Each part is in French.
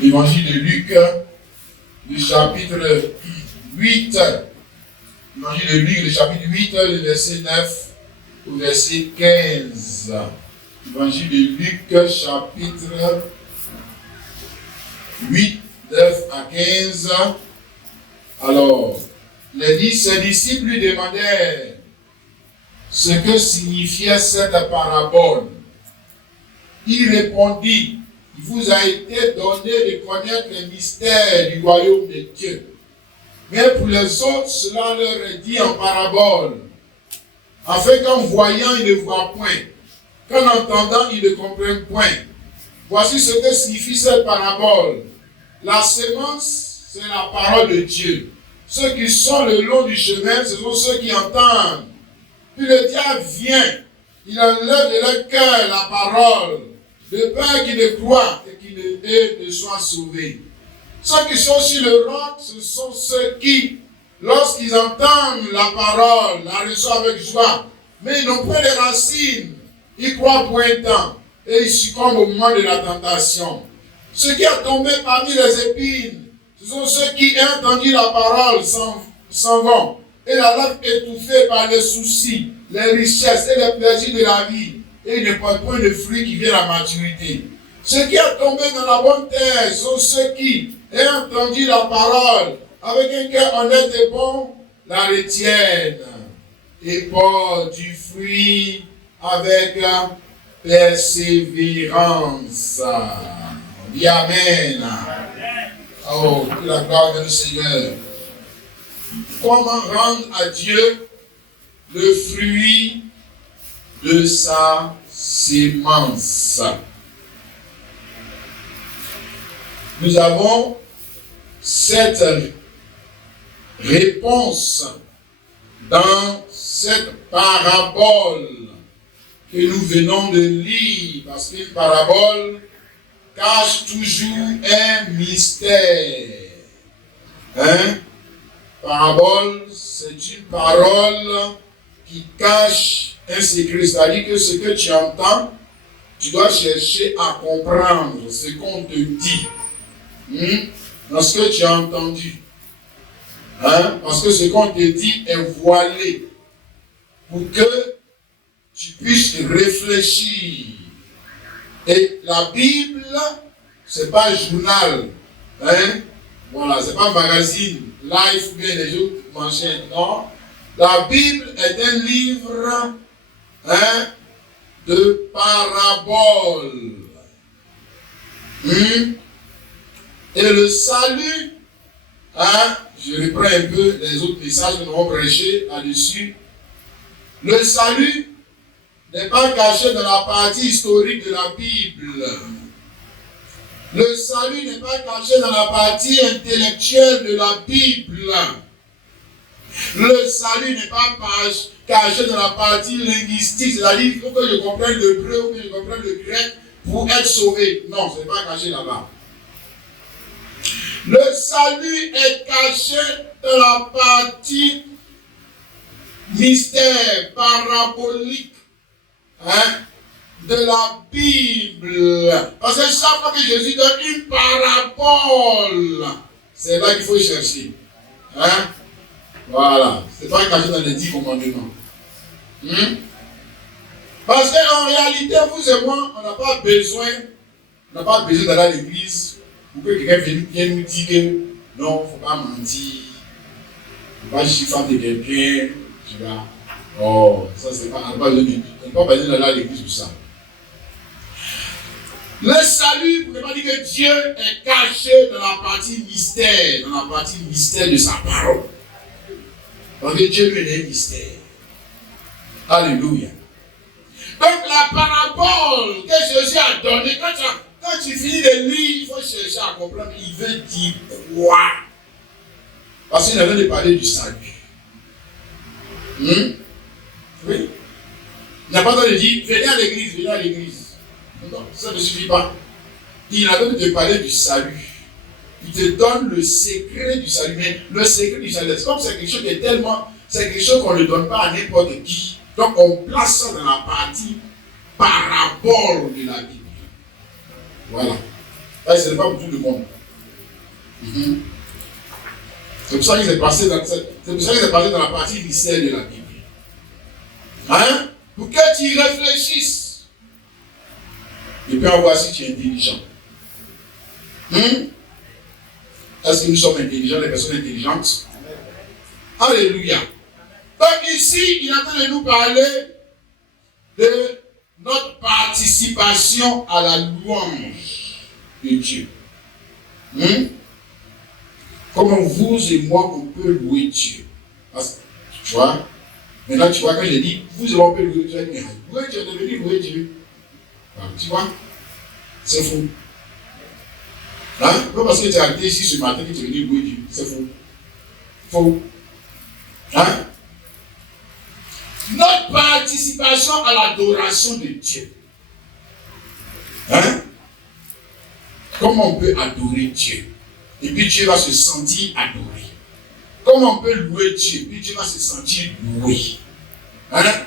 L'évangile de Luc, le chapitre 8. L'évangile de Luc, le chapitre 8, le verset 9 au verset 15. L'évangile de Luc, chapitre 8, 9 à 15. Alors, ses disciples lui demandèrent ce que signifiait cette parabole. Il répondit, il vous a été donné de connaître les mystères du royaume de Dieu. Mais pour les autres, cela leur est dit en parabole, afin qu'en voyant, ils ne voient point, qu'en entendant, ils ne comprennent point. Voici ce que signifie cette parabole. La semence, c'est la parole de Dieu. Ceux qui sont le long du chemin, ce sont ceux qui entendent. Puis le diable vient, il enlève de leur cœur la parole, de peur qu'ils ne croient et qu'ils ne soient sauvés. Ceux qui sont sur le roc, ce sont ceux qui, lorsqu'ils entendent la parole, la reçoivent avec joie, mais ils n'ont point de racines, ils croient pour un temps, et ils succombent au moment de la tentation. Ceux qui ont tombé parmi les épines, ce sont ceux qui, ayant entendu la parole, s'en vont, et la langue étouffée par les soucis, les richesses et les plaisirs de la vie, et ils ne portent point de fruits qui viennent à maturité. Ceux qui ont tombé dans la bonne terre sont ceux qui, ayant entendu la parole, avec un cœur honnête et bon, la retiennent et portent du fruit avec persévérance. Dis Amen. Oh, que la gloire du Seigneur. Comment rendre à Dieu le fruit de sa sémence? Nous avons cette réponse dans cette parabole que nous venons de lire, parce qu'une parabole cache toujours un mystère. Parabole, c'est une parole qui cache un secret, c'est-à-dire que ce que tu entends, tu dois chercher à comprendre ce qu'on te dit. Dans ce que tu as entendu. Parce que ce qu'on te dit est voilé. Pour que tu puisses réfléchir. Et la Bible, c'est pas un journal. Voilà, c'est pas un magazine. Life, bien les jours, manchettes. Non. La Bible est un livre de paraboles. Et le salut, je reprends un peu les autres messages que nous avons prêchés là-dessus. Le salut n'est pas caché dans la partie historique de la Bible. Le salut n'est pas caché dans la partie intellectuelle de la Bible. Le salut n'est pas caché dans la partie linguistique, c'est-à-dire qu'il faut que je comprenne l'hébreu ou que je comprenne le grec pour être sauvé. Non, ce n'est pas caché là-bas. Le salut est caché dans la partie mystère, parabolique de la Bible. Parce que chaque fois que Jésus donne une parabole, c'est là qu'il faut chercher. Voilà. C'est pas caché dans les 10 commandements. Parce qu'en réalité, vous et moi, on n'a pas besoin d'aller à l'église pour que quelqu'un vienne nous dire que non, il ne faut pas mentir, il ne faut pas chiffrer de quelqu'un. Tu vois. Oh, ça c'est pas, on n'a pas besoin d'aller à l'église pour ça. Le salut, vous ne pouvez pas dire que Dieu est caché dans la partie mystère de sa parole. Parce que Dieu lui est un mystère. Alléluia. Donc la parabole que Jésus a donnée, quand tu finis de lire, il faut chercher à comprendre. Il veut dire quoi? Parce qu'il avait de parler du salut. Oui. Il n'a pas besoin de dire, venez à l'église. Non, ça ne suffit pas. Il a besoin de te parler du salut. Il te donne le secret du salut. Mais le secret du salut, c'est comme c'est quelque chose qui est tellement, c'est quelque chose qu'on ne donne pas à n'importe qui. Donc on place ça dans la partie parabole de la Bible. Voilà. Ouais, ce n'est pas pour tout le monde. C'est pour ça qu'il est passé dans la partie mystère de la Bible. Hein? Pour que tu réfléchisses. Et puis on voit si tu es intelligent. Est-ce que nous sommes intelligents, les personnes intelligentes? Alléluia. Donc ici, il est en train de nous parler de notre participation à la louange de Dieu. Comment vous et moi, on peut louer Dieu? Parce que, tu vois, maintenant tu vois, quand j'ai dit, vous et moi, on peut louer Dieu, louer Dieu, devenu louer Dieu. Alors, tu vois, c'est faux. Hein? Pas parce que tu es arrivé ici ce matin que tu es venu louer Dieu, c'est faux. Faux. Hein? Notre participation à l'adoration de Dieu. Hein? Comment on peut adorer Dieu? Et puis Dieu va se sentir adoré. Comment on peut louer Dieu? Et puis Dieu va se sentir loué. Hein?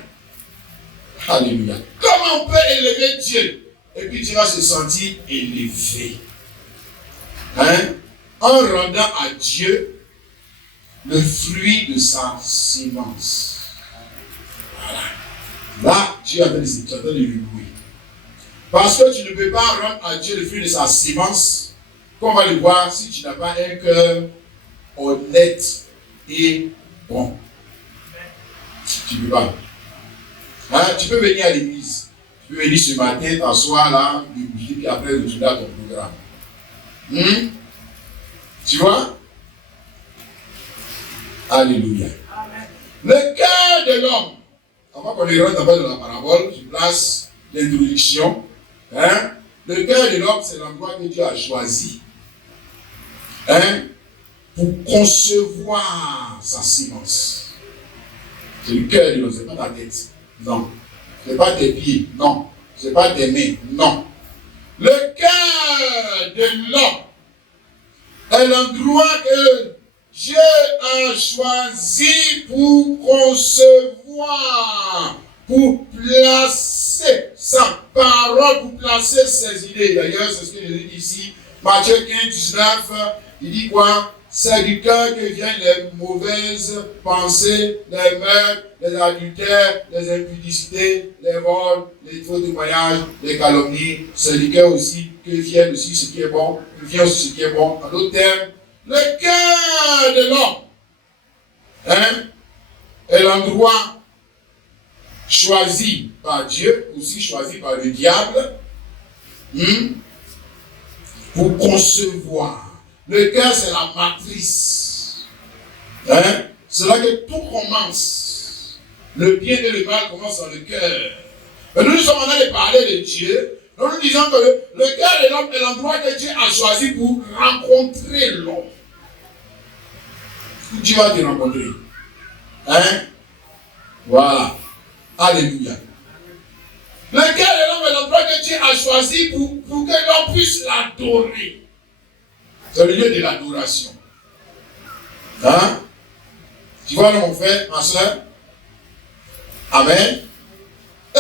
Alléluia. Comment on peut élever Dieu? Et puis Dieu va se sentir élevé. Hein? En rendant à Dieu le fruit de sa sémence. Voilà. Là, Dieu a donné le louer. Parce que tu ne peux pas rendre à Dieu le fruit de sa sémence, comme on va le voir, si tu n'as pas un cœur honnête et bon. Tu ne peux pas. Hein? Tu peux venir à l'église. Tu peux venir ce matin, t'asseoir là, et puis après retourner à ton programme. Tu vois? Alléluia. Amen. Le cœur de l'homme. Avant qu'on ne rentre dans la parabole, je place l'introduction. Hein? Le cœur de l'homme, c'est l'endroit que Dieu a choisi. Hein? Pour concevoir sa sémence. C'est le cœur de l'homme, ce n'est pas ta tête. Non. Ce n'est pas tes pieds. Non. Ce n'est pas tes mains. Non. Le cœur de l'homme est l'endroit que Dieu a choisi pour concevoir, pour placer sa parole, pour placer ses idées. D'ailleurs, c'est ce que Jésus dit ici. Matthieu 15, 19, il dit quoi? C'est du cœur que viennent les mauvaises pensées, les meurtres, les adultères, les impudicités, les vols, les faux témoignages, les calomnies. C'est du cœur aussi que vient aussi ce qui est bon, que vient aussi ce qui est bon. En d'autres termes, le cœur de l'homme est l'endroit choisi par Dieu, aussi choisi par le diable, pour concevoir. Le cœur, c'est la matrice. C'est là que tout commence. Le bien et le mal commencent dans le cœur. Mais nous sommes en train de parler de Dieu. Nous disons que le cœur de l'homme est l'endroit que Dieu a choisi pour rencontrer l'homme. Dieu va te rencontrer. Voilà. Alléluia. Le cœur de l'homme est l'endroit que Dieu a choisi pour que l'homme puisse l'adorer. C'est le lieu de l'adoration. Tu vois, mon frère, ma soeur? Amen. Et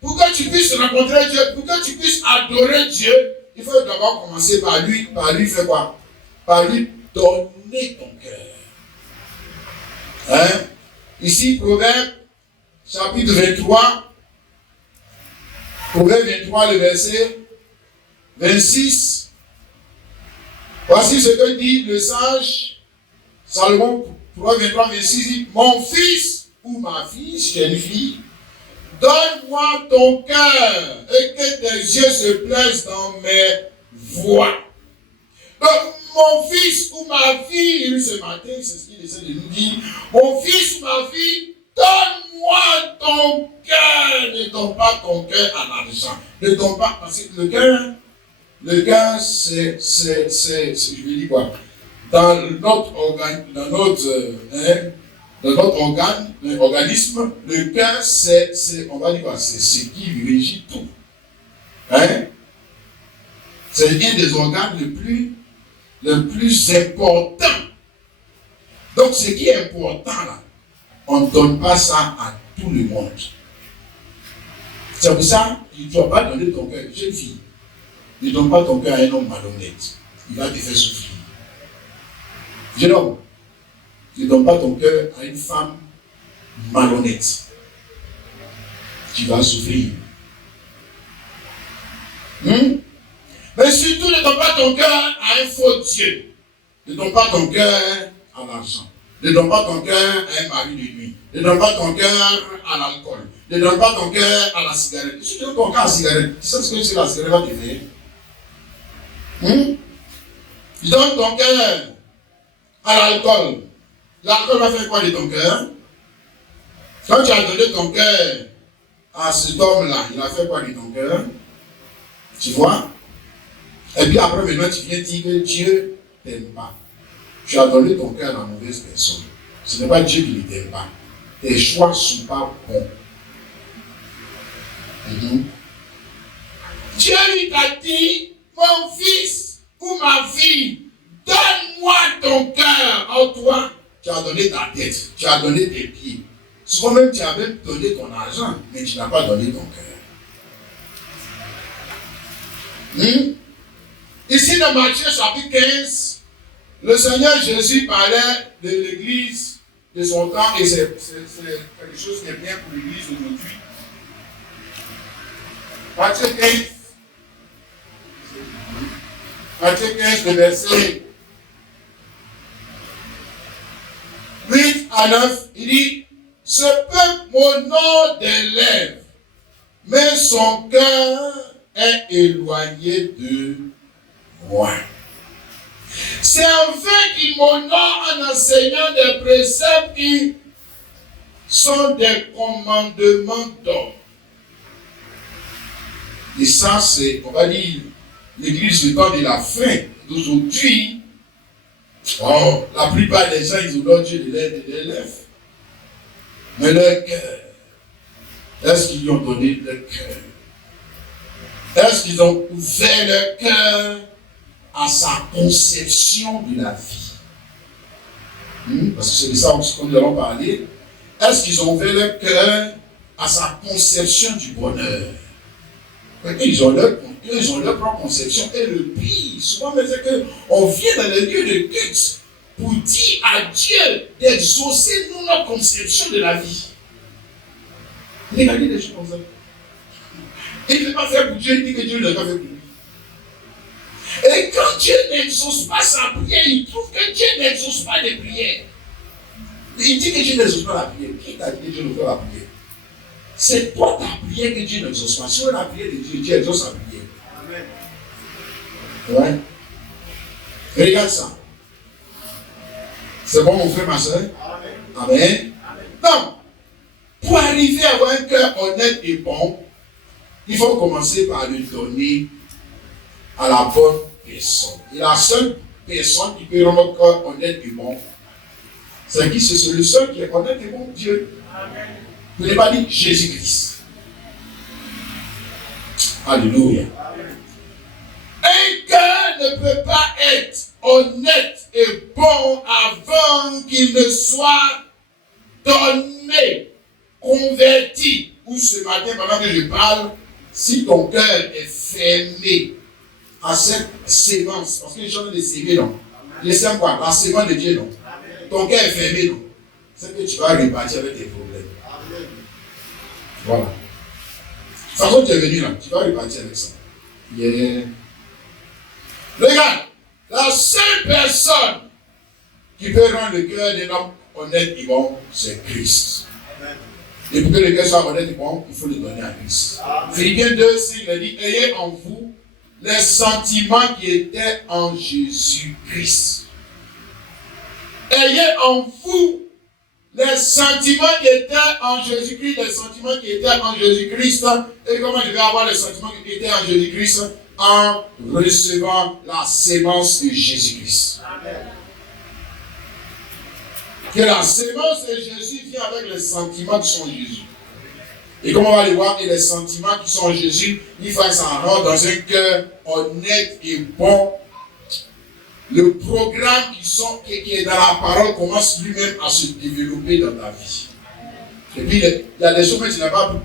pour que tu puisses rencontrer Dieu, pour que tu puisses adorer Dieu, il faut d'abord commencer par lui faire quoi? Par lui donner ton cœur. Ici, Proverbe, chapitre 23, Proverbe 23, le verset 26. Voici ce que dit le sage Salomon, Proverbe 23, 26, dit, mon fils ou ma fille, si tu es une fille, donne-moi ton cœur et que tes yeux se plaisent dans mes voies. Donc, mon fils ou ma fille, ce matin, c'est ce qu'il essaie de nous dire, mon fils ou ma fille, donne-moi ton cœur, ne donne pas ton cœur à l'argent. Ne donne pas, parce que le cœur, c'est, je vais dire quoi, dans notre organisme, le cœur, c'est, on va dire quoi, c'est ce qui régit tout. C'est un des organes le plus important. Donc, ce qui est important là, on ne donne pas ça à tout le monde. C'est pour ça qu'il ne faut pas donner ton cœur. Jeune fille, Ne donne pas ton cœur à un homme malhonnête. Il va te faire souffrir. Jeune homme, ne donne pas ton cœur à une femme malhonnête. Tu vas souffrir. Mais surtout, ne donne pas ton cœur à un faux Dieu. Ne donne pas ton cœur à l'argent. Ne donne pas ton cœur à un mari de nuit. Ne donne pas ton cœur à l'alcool. Ne donne pas ton cœur à la cigarette. Si tu donnes ton cœur à la cigarette, tu sais ce que c'est la cigarette va te faire? Tu donnes ton cœur à l'alcool. L'alcool va faire quoi de ton cœur? Quand tu as donné ton cœur à cet homme-là, il a fait quoi de ton cœur? Tu vois? Et puis après, maintenant, tu viens dire que Dieu ne t'aime pas. Tu as donné ton cœur à la mauvaise personne. Ce n'est pas Dieu qui ne t'aime pas. Tes choix ne sont pas bons. Dieu lui t'a dit, mon fils ou ma fille, donne-moi ton cœur en toi. Tu as donné ta tête, tu as donné tes pieds. Souvent même tu as même donné ton argent, mais tu n'as pas donné ton cœur. Ici dans Matthieu chapitre 15, le Seigneur Jésus parlait de l'église de son temps et c'est quelque chose qui est bien pour l'église aujourd'hui. Matthieu 15, le verset 8 à 9, il dit, ce peuple m'honore des lèvres, mais son cœur est éloigné de moi. C'est en fait qu'il m'honore en enseignant des préceptes qui sont des commandements d'homme. Et ça, c'est, on va dire, l'église du temps de la fin d'aujourd'hui. Oh, la plupart des gens, ils honorent Dieu de leurs lèvres. Mais leur cœur, est-ce qu'ils lui ont donné leur cœur? Est-ce qu'ils ont ouvert leur cœur à sa conception de la vie? Parce que c'est de ça que nous allons parler. Est-ce qu'ils ont ouvert leur cœur à sa conception du bonheur? Ils ont leur propre conception. Et le pire, souvent, c'est qu'on vient dans les lieux de culte pour dire à Dieu d'exaucer nous notre conception de la vie. Regardez des choses comme ça. Il ne veut pas faire pour Dieu, il dit que Dieu ne l'a pas fait pour lui. Et quand Dieu n'exauce pas sa prière, il trouve que Dieu n'exauce pas les prières. Il dit que Dieu n'exauce pas la prière. Qui t'a dit que Dieu ne fait pas la prière? C'est toi ta prière que Dieu n'exauce pas. Si on a la prière de Dieu, Dieu exauce sa prière. Amen. Ouais. Regarde ça. C'est bon, mon frère, ma soeur? Amen. Donc, pour arriver à avoir un cœur honnête et bon, il faut commencer par le donner à la bonne personne. Et la seule personne qui peut rendre notre cœur honnête et bon, c'est qui? C'est le seul qui est honnête et bon, Dieu. Amen. Vous n'avez pas dit Jésus-Christ. Alléluia. Un cœur ne peut pas être honnête et bon avant qu'il ne soit donné, converti. Ou ce matin, pendant que je parle, si ton cœur est fermé à cette sémence, parce que les gens ont des sémées, non? Les sèmes quoi? La sémence de Dieu, non? Ton cœur est fermé, non? C'est que tu vas repartir avec tes problèmes. Voilà. De toute façon, tu es venu là, tu vas repartir avec ça. Yeah. Regarde, la seule personne qui peut rendre le cœur d'un homme honnête et bon, c'est Christ. Et pour que le cœur soit honnête et bon, il faut le donner à Christ. Philippiens 2, il a dit, ayez en vous les sentiments qui étaient en Jésus-Christ. Ayez en vous les sentiments qui étaient en Jésus-Christ, les sentiments qui étaient en Jésus-Christ. Et comment je vais avoir les sentiments qui étaient en Jésus-Christ? En recevant la sémence de Jésus-Christ. Amen. Que la sémence de Jésus vient avec les sentiments qui sont en Jésus. Et comme on va le voir, et les sentiments qui sont en Jésus, il faut s'en rendre dans un cœur honnête et bon. Le programme qui est dans la parole commence lui-même à se développer dans ta vie. Et puis, il y a des choses que tu n'as pas.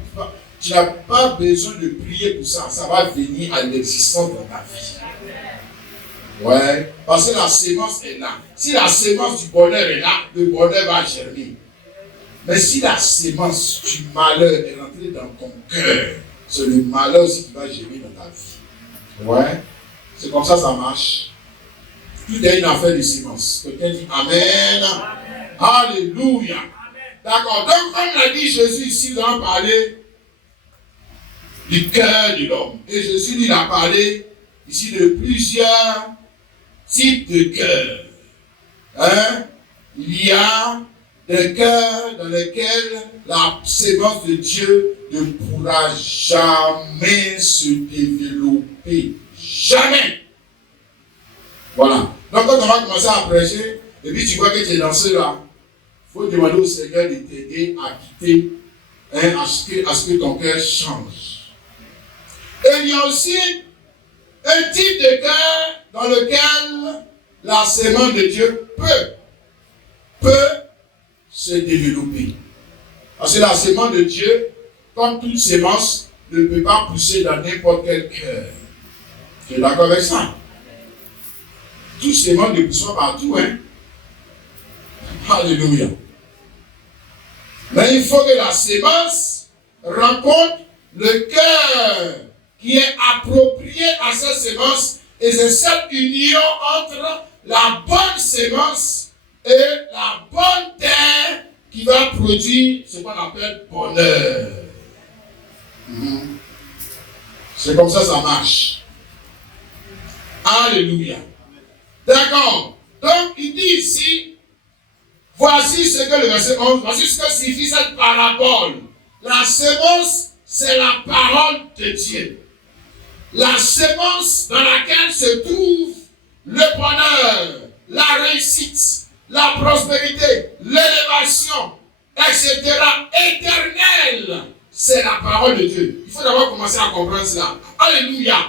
Tu n'as pas besoin de prier pour ça. Ça va venir à l'existence dans ta vie. Ouais. Parce que la sémence est là. Si la sémence du bonheur est là, le bonheur va germer. Mais si la sémence du malheur est rentrée dans ton cœur, c'est le malheur aussi qui va germer dans ta vie. Ouais. C'est comme ça marche. Tout est une affaire de sémence. Quelqu'un dit Amen. Amen. Alléluia. Amen. D'accord. Donc, comme l'a dit Jésus ici, nous allons parler du cœur de l'homme. Et Jésus, lui, a parlé ici de plusieurs types de cœurs. Hein? Il y a des cœurs dans lesquels la sémence de Dieu ne pourra jamais se développer. Jamais. Voilà. Donc quand on va commencer à prêcher, et puis tu vois que tu es dans cela, il faut demander au Seigneur de t'aider à quitter, à ce que ton cœur change. Et il y a aussi un type de cœur dans lequel la sémence de Dieu peut se développer. Parce que la sémence de Dieu, comme toute sémence, ne peut pas pousser dans n'importe quel cœur. Tu es d'accord avec ça? Toute sémence ne pousse pas partout, hein? Alléluia. Mais il faut que la sémence rencontre le cœur qui est approprié à cette sémence, et c'est cette union entre la bonne sémence et la bonne terre qui va produire ce qu'on appelle bonheur. C'est comme ça marche. Alléluia. D'accord. Donc il dit ici, voici ce que le verset 11, voici ce que signifie cette parabole. La sémence, c'est la parole de Dieu. La sémence dans laquelle se trouve le bonheur, la réussite, la prospérité, l'élévation, etc. éternelle, c'est la parole de Dieu. Il faut d'abord commencer à comprendre cela. Alléluia.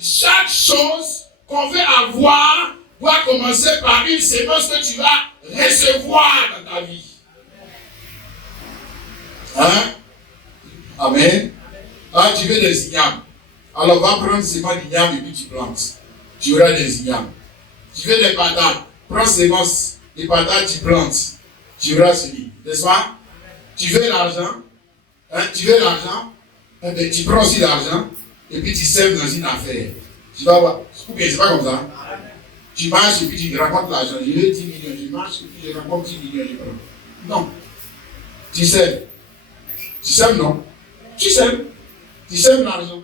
Chaque chose qu'on veut avoir doit commencer par une sémence que tu vas recevoir dans ta vie. Hein? Amen. Ah, tu veux des ignames. Alors va prendre sémence d'igname et puis tu plantes. Tu auras des ignames. Tu veux des patates. Prends sémence des patates, tu plantes. Tu auras celui. N'est-ce pas? Tu veux l'argent. Hein? Tu veux l'argent. Eh tu prends aussi l'argent et puis tu sèmes dans une affaire. Tu vas voir. C'est pas comme ça. Tu marches et puis tu racontes l'argent. Je veux 10 millions. Je marche et puis je raconte 10 millions. Je prends. Non. Tu sèmes. Tu sèmes, non? Tu sèmes. Tu sèmes l'argent.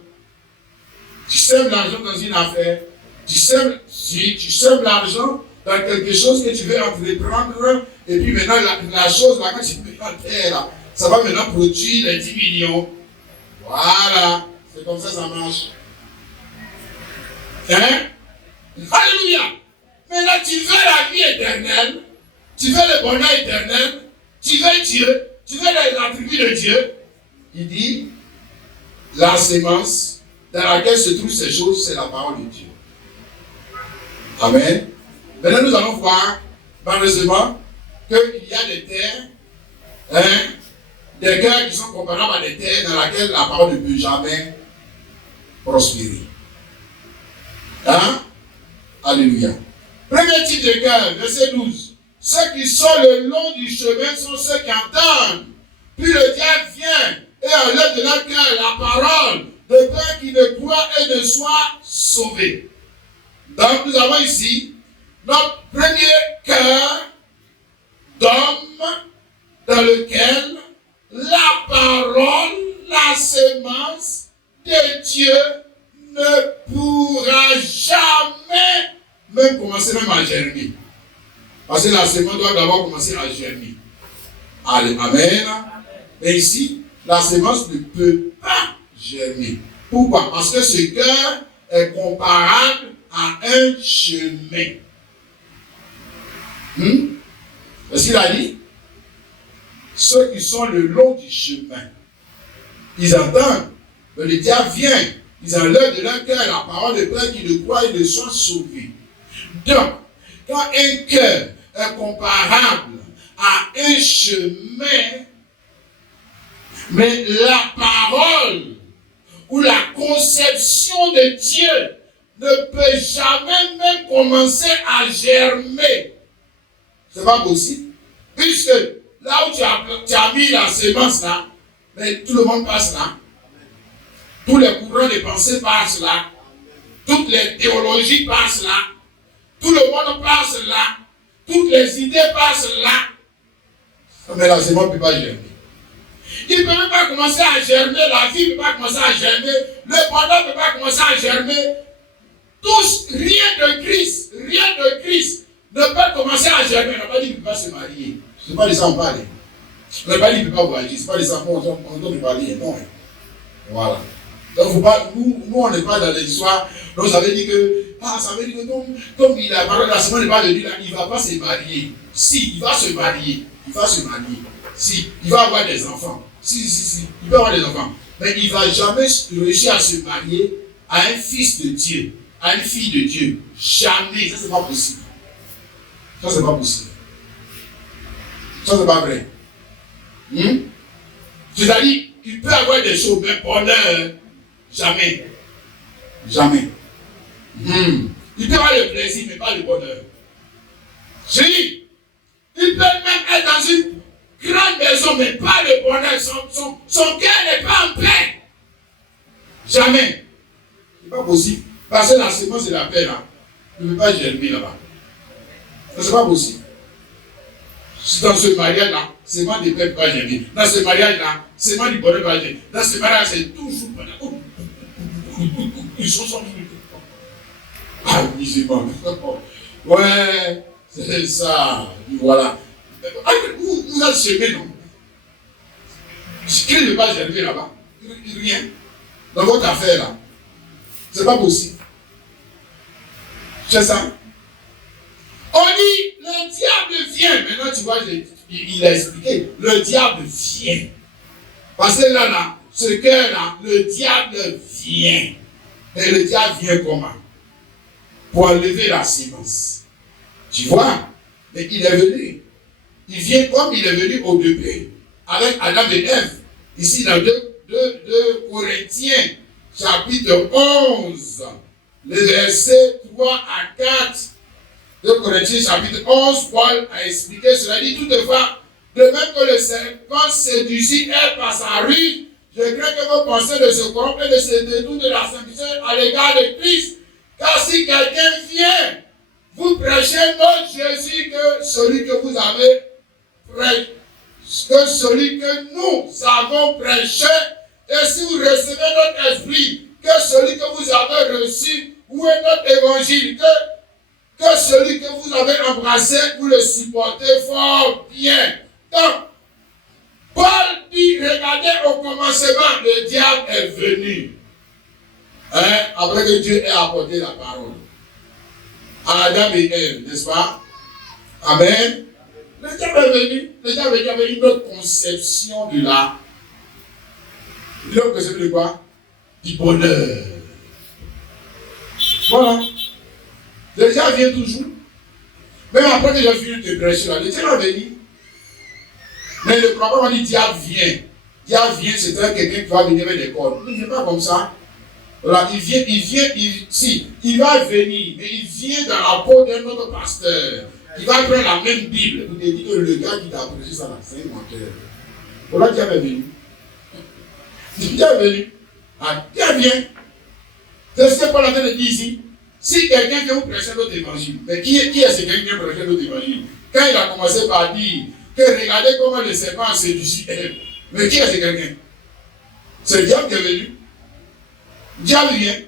Tu sèmes l'argent dans une affaire. Tu sèmes l'argent dans quelque chose que tu veux entreprendre. Et puis maintenant, la chose là, quand tu mets en terre, là, ça va maintenant produire les 10 millions. Voilà. C'est comme ça marche. Hein? Alléluia. Maintenant, tu veux la vie éternelle. Tu veux le bonheur éternel. Tu veux Dieu. Tu veux les attributs de Dieu. Il dit, la sémence dans laquelle se trouvent ces choses, c'est la parole de Dieu. Amen. Maintenant, nous allons voir, malheureusement, qu'il y a des terres, des cœurs qui sont comparables à des terres dans lesquelles la parole ne peut jamais prospérer. Hein? Alléluia. Premier type de cœur, verset 12. Ceux qui sont le long du chemin sont ceux qui entendent. Puis le diable vient et enlève de leur cœur la parole, de peur qu'ils ne croient et ne soient sauvés. Donc nous avons ici notre premier cœur d'homme dans lequel la parole, la sémence de Dieu ne pourra jamais même commencer même à germer. Parce que la sémence doit d'abord commencer à germer. Amen. Mais ici, la sémence ne peut pas germer. Pourquoi? Parce que ce cœur est comparable à un chemin. Est-ce qu'il a dit? Ceux qui sont le long du chemin, ils entendent, mais le diable vient, ils enlèvent de leur cœur la parole de peur qu'ils ne croient et ne soient sauvés. Donc, quand un cœur est comparable à un chemin, Mais la parole ou la conception de Dieu ne peut jamais même commencer à germer. C'est pas possible. Puisque là où tu as mis la semence là, mais tout le monde passe là. Tous les courants de pensée passent là. Toutes les théologies passent là. Tout le monde passe là. Toutes les idées passent là. Mais la semence ne peut pas germer. Il ne peut même pas commencer à germer. La vie ne peut pas commencer à germer. Le bonheur ne peut pas commencer à germer. Tous, rien de Christ ne peut commencer à germer. On n'a pas dit qu'il ne peut pas se marier. Ce n'est pas de ça qu'on parle. On n'a pas dit qu'il ne peut pas voyager. Ce n'est pas de ça qu'on entend parler. Non. Voilà. Donc, faut pas, nous, on n'est pas dans l'histoire. Donc, ça veut dire que, ça veut dire que comme la parole de la semaine n'est pas venue là, il ne va pas se marier. Si, il va se marier. Il va se marier. Si, il va avoir des enfants. Si, il va avoir des enfants. Mais il ne va jamais réussir à se marier à un fils de Dieu, à une fille de Dieu. Jamais. Ça, c'est pas possible. Ça, c'est pas possible. Ça, c'est pas vrai. C'est-à-dire, il peut avoir des choses, mais bonheur, jamais. Jamais. Il peut avoir le plaisir, mais pas le bonheur. J'ai dit, il peut même être dans une grande maison, mais pas le bonheur. Son cœur n'est pas en paix. Jamais. C'est pas possible. Parce que la semence c'est la paix là. Il ne peut pas germer là-bas. Ça, c'est pas possible. Dans ce mariage-là, c'est pas des paix ne peut pas germer. Dans ce mariage-là, c'est pas du bonheur ne peut pas germer. Dans ce mariage, c'est toujours bonheur. Ils sont sortis. Ah, musulman. Ouais, c'est ça. Voilà. Vous êtes semé, non? Qui ne peut pas germer là-bas? Rien. Dans votre affaire là. C'est pas possible. C'est ça. On dit, le diable vient. Maintenant, tu vois, il a expliqué. Le diable vient. Parce que là, ce cœur-là, le diable vient. Et le diable vient comment? Pour enlever la semence. Tu vois? Mais il est venu. Il vient comme il est venu au début. Avec Adam et Ève. Ici, dans 2 Corinthiens, chapitre 11. Les versets 3 à 4. 2 Corinthiens, chapitre 11, Paul a expliqué cela. Il dit toutefois, de même que le serpent séduisit Ève par sa ruse, je crains que vos pensées de se corrompre et de se détournent de la simplicité à l'égard de Christ. Car si quelqu'un vient, vous prêchez notre Jésus que celui que vous avez prêché, que celui que nous avons prêché, et si vous recevez notre esprit, que celui que vous avez reçu, où est notre évangile, que celui que vous avez embrassé, vous le supportez fort bien. Donc, Paul dit, regardez au commencement, le diable est venu. Après que Dieu ait apporté la parole à Adam et Ève, n'est-ce pas? Amen. Le diable est venu. Le diable est venu avec une autre conception de la. Une autre conception de quoi? Du bonheur. Voilà. Le diable vient toujours. Même après que j'ai fini de prêcher là, le diable est venu. Mais le problème, on dit diable vient. Diable vient, c'est quelqu'un qui va venir avec des cordes. Il ne vient pas comme ça. Voilà, il va venir, mais il vient dans la peau d'un autre pasteur. Il va prendre la même Bible. Vous avez dit que le gars qui t'a prêché ça, c'est un menteur. Voilà, Dieu est venu. Dieu est venu. Dieu vient. C'est ce que Paul a fait de dire ici. Si quelqu'un vient vous prêcher notre évangile, mais qui est ce quelqu'un qui vient prêcher notre évangile? Quand il a commencé par dire que regardez comment le serpent séduit Ève. Mais qui est ce quelqu'un? C'est le diable qui est venu. Diable vient.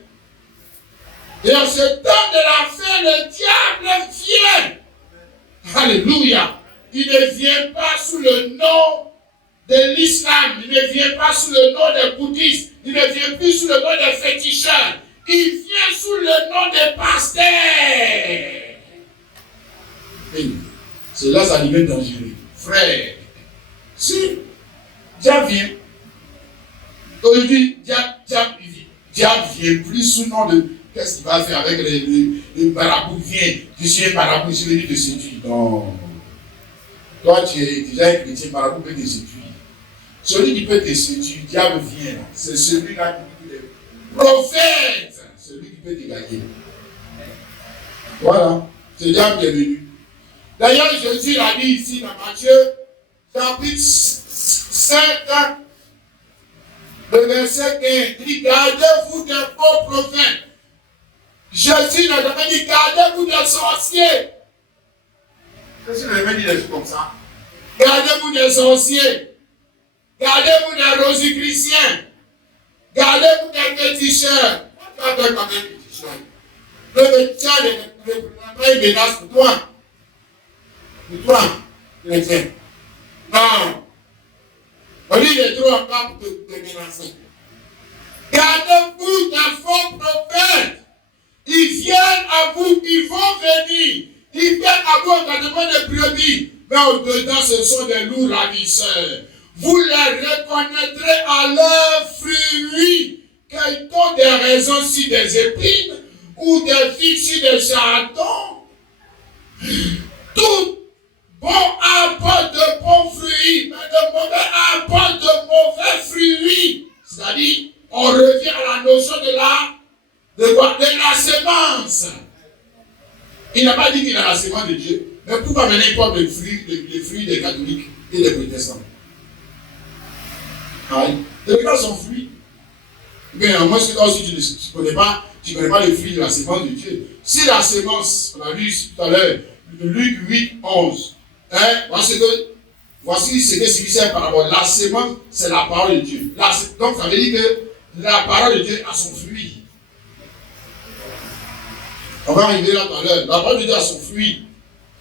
Et en ce temps de la fin, le diable vient. Alléluia. Il ne vient pas sous le nom de l'islam. Il ne vient pas sous le nom des bouddhistes. Il ne vient plus sous le nom des féticheurs. Il vient sous le nom des pasteurs. C'est là ça devient dangereux. Frère, si diable vient, aujourd'hui, diable vient plus sous le nom de qu'est-ce qu'il va faire avec les marabouts. Viens, je suis un marabout, je suis venu te séduire. Non. Toi, tu es déjà un chrétien, marabout peut te séduire. Celui qui peut te séduire, le diable vient. C'est celui-là qui est prophète. Celui qui peut te gagner. Voilà. C'est le diable qui est venu. D'ailleurs, Jésus l'a dit ici dans Matthieu, chapitre 5, le verset 15. Il dit, gardez-vous des faux prophètes. Jésus n'a jamais dit, gardez-vous des sorciers. Qu'est-ce qu'il n'a jamais dit des choses comme ça? Gardez-vous des sorciers. Gardez-vous des rosicruciens. Gardez-vous des féticheurs. Tu vas faire comme un féticheur. Le féticheur est une menace pour toi. Pour toi, chrétien. Non. Lui, il est trop encore pour te menacer. Gardez-vous des faux prophètes. Ils viennent à vous, ils vont venir. Ils viennent à vous en gardement de brebis. Mais au-dedans, ce sont des loups ravisseurs. Vous les reconnaîtrez à leurs fruits. Qu'ils ont des raisins sur des épines ou des figues sur des chardons. Tout bon apporte de bons fruits, mais de mauvais apporte de mauvais fruits. C'est-à-dire, on revient à la notion de la semence. Il n'a pas dit qu'il a la semence de Dieu. Mais pourquoi maintenant il porte les fruits des catholiques et des protestants? Regarde son fruit. Mais moi, c'est toi aussi, tu ne connais pas les fruits de la semence de Dieu. Si la semence, on a vu tout à l'heure, Luc 8, 11, voici ce que signifie cette parabole. La semence, c'est la parole de Dieu. Donc, ça veut dire que la parole de Dieu a son fruit. On va arriver là tout à l'heure. La parole de Dieu a son fruit.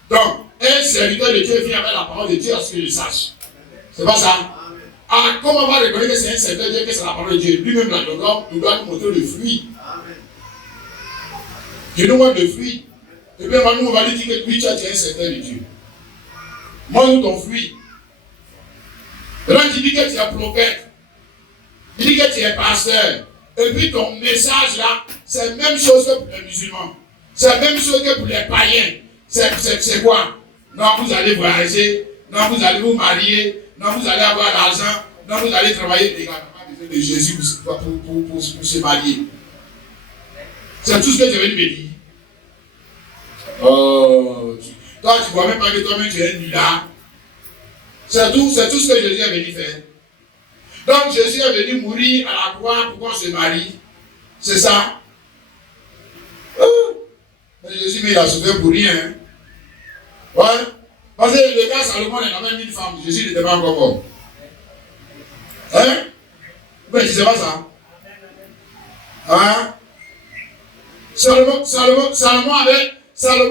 Donc, un serviteur de Dieu vient avec la parole de Dieu à ce que je sache. C'est pas ça? Ah, comment on va reconnaître que c'est un serviteur de Dieu, que c'est la parole de Dieu? Lui-même, là, nous doit nous montrer le fruit. Dieu nous montre le fruit. Et bien, nous, on va lui dire que lui, tu es un serviteur de Dieu. Montre-nous ton fruit. Maintenant, tu dis que tu es prophète. Tu dis que tu es pasteur. Et puis, ton message là, c'est la même chose que pour les musulmans. C'est la même chose que pour les païens. C'est quoi? Non, vous allez voyager. Non, vous allez vous marier. Non, vous allez avoir l'argent. Non, vous allez travailler. Les gars, pas besoin de Jésus pour se marier. C'est tout ce que tu es venu me dire. Oh, toi, tu ne vois même pas que toi-même tu es un nulard. C'est tout ce que Jésus est venu faire. Donc, Jésus est venu mourir à la croix pour qu'on se marie. C'est ça. Mais Jésus, mais il a sauvé pour rien. Hein? Ouais. Parce que le gars Salomon, il a même une femme. Jésus n'était pas encore mort. Hein? Mais tu sais pas ça. Hein? Salomon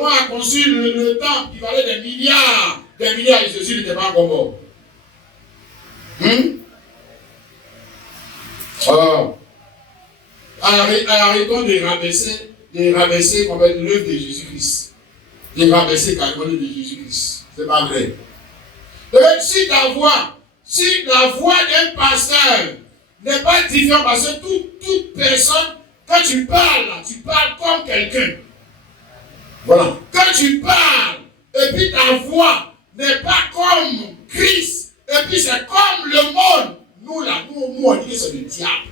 a conçu le temple qui valait des milliards. Des milliards et Jésus n'était pas encore mort. Arrêtons de rabaisser comme l'œuvre de Jésus-Christ. De rabaisser carrément l'œuvre de Jésus-Christ. C'est pas vrai. Donc, si la voix d'un pasteur n'est pas différente, parce que toute personne, quand tu parles comme quelqu'un. Voilà. Quand tu parles, et puis ta voix n'est pas comme Christ, et puis c'est comme le monde. Nous, on dit que c'est le diable.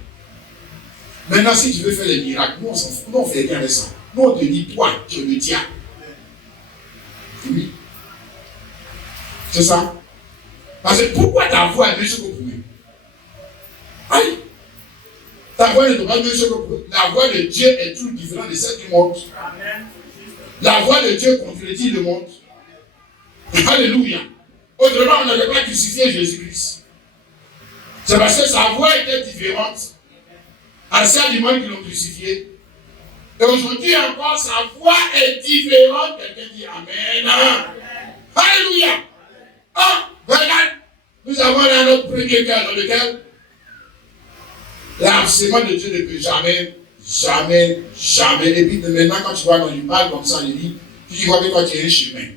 Maintenant, si tu veux faire les miracles, nous, on s'en fout. Nous, on fait rien avec ça. Nous, on te dit, toi, tu es le diable. Oui. C'est ça. Parce que pourquoi ta voix est mieux que pour nous? Aïe. Ta voix ne doit pas mieux que pour nous. La voix de Dieu est tout différente de celle du monde. La voix de Dieu contredit le monde. Alléluia. Autrement, on n'aurait pas crucifié Jésus-Christ. C'est parce que sa voix était différente à celle du monde qui l'ont crucifié. Et aujourd'hui encore, sa voix est différente. Quelqu'un dit Amen. Alléluia. Ah, regarde, nous avons là notre premier cœur dans lequel l'harcèlement de Dieu ne peut jamais. Et puis maintenant, quand tu vois, quand il parle comme ça, il dit, tu vois que toi tu es un chemin.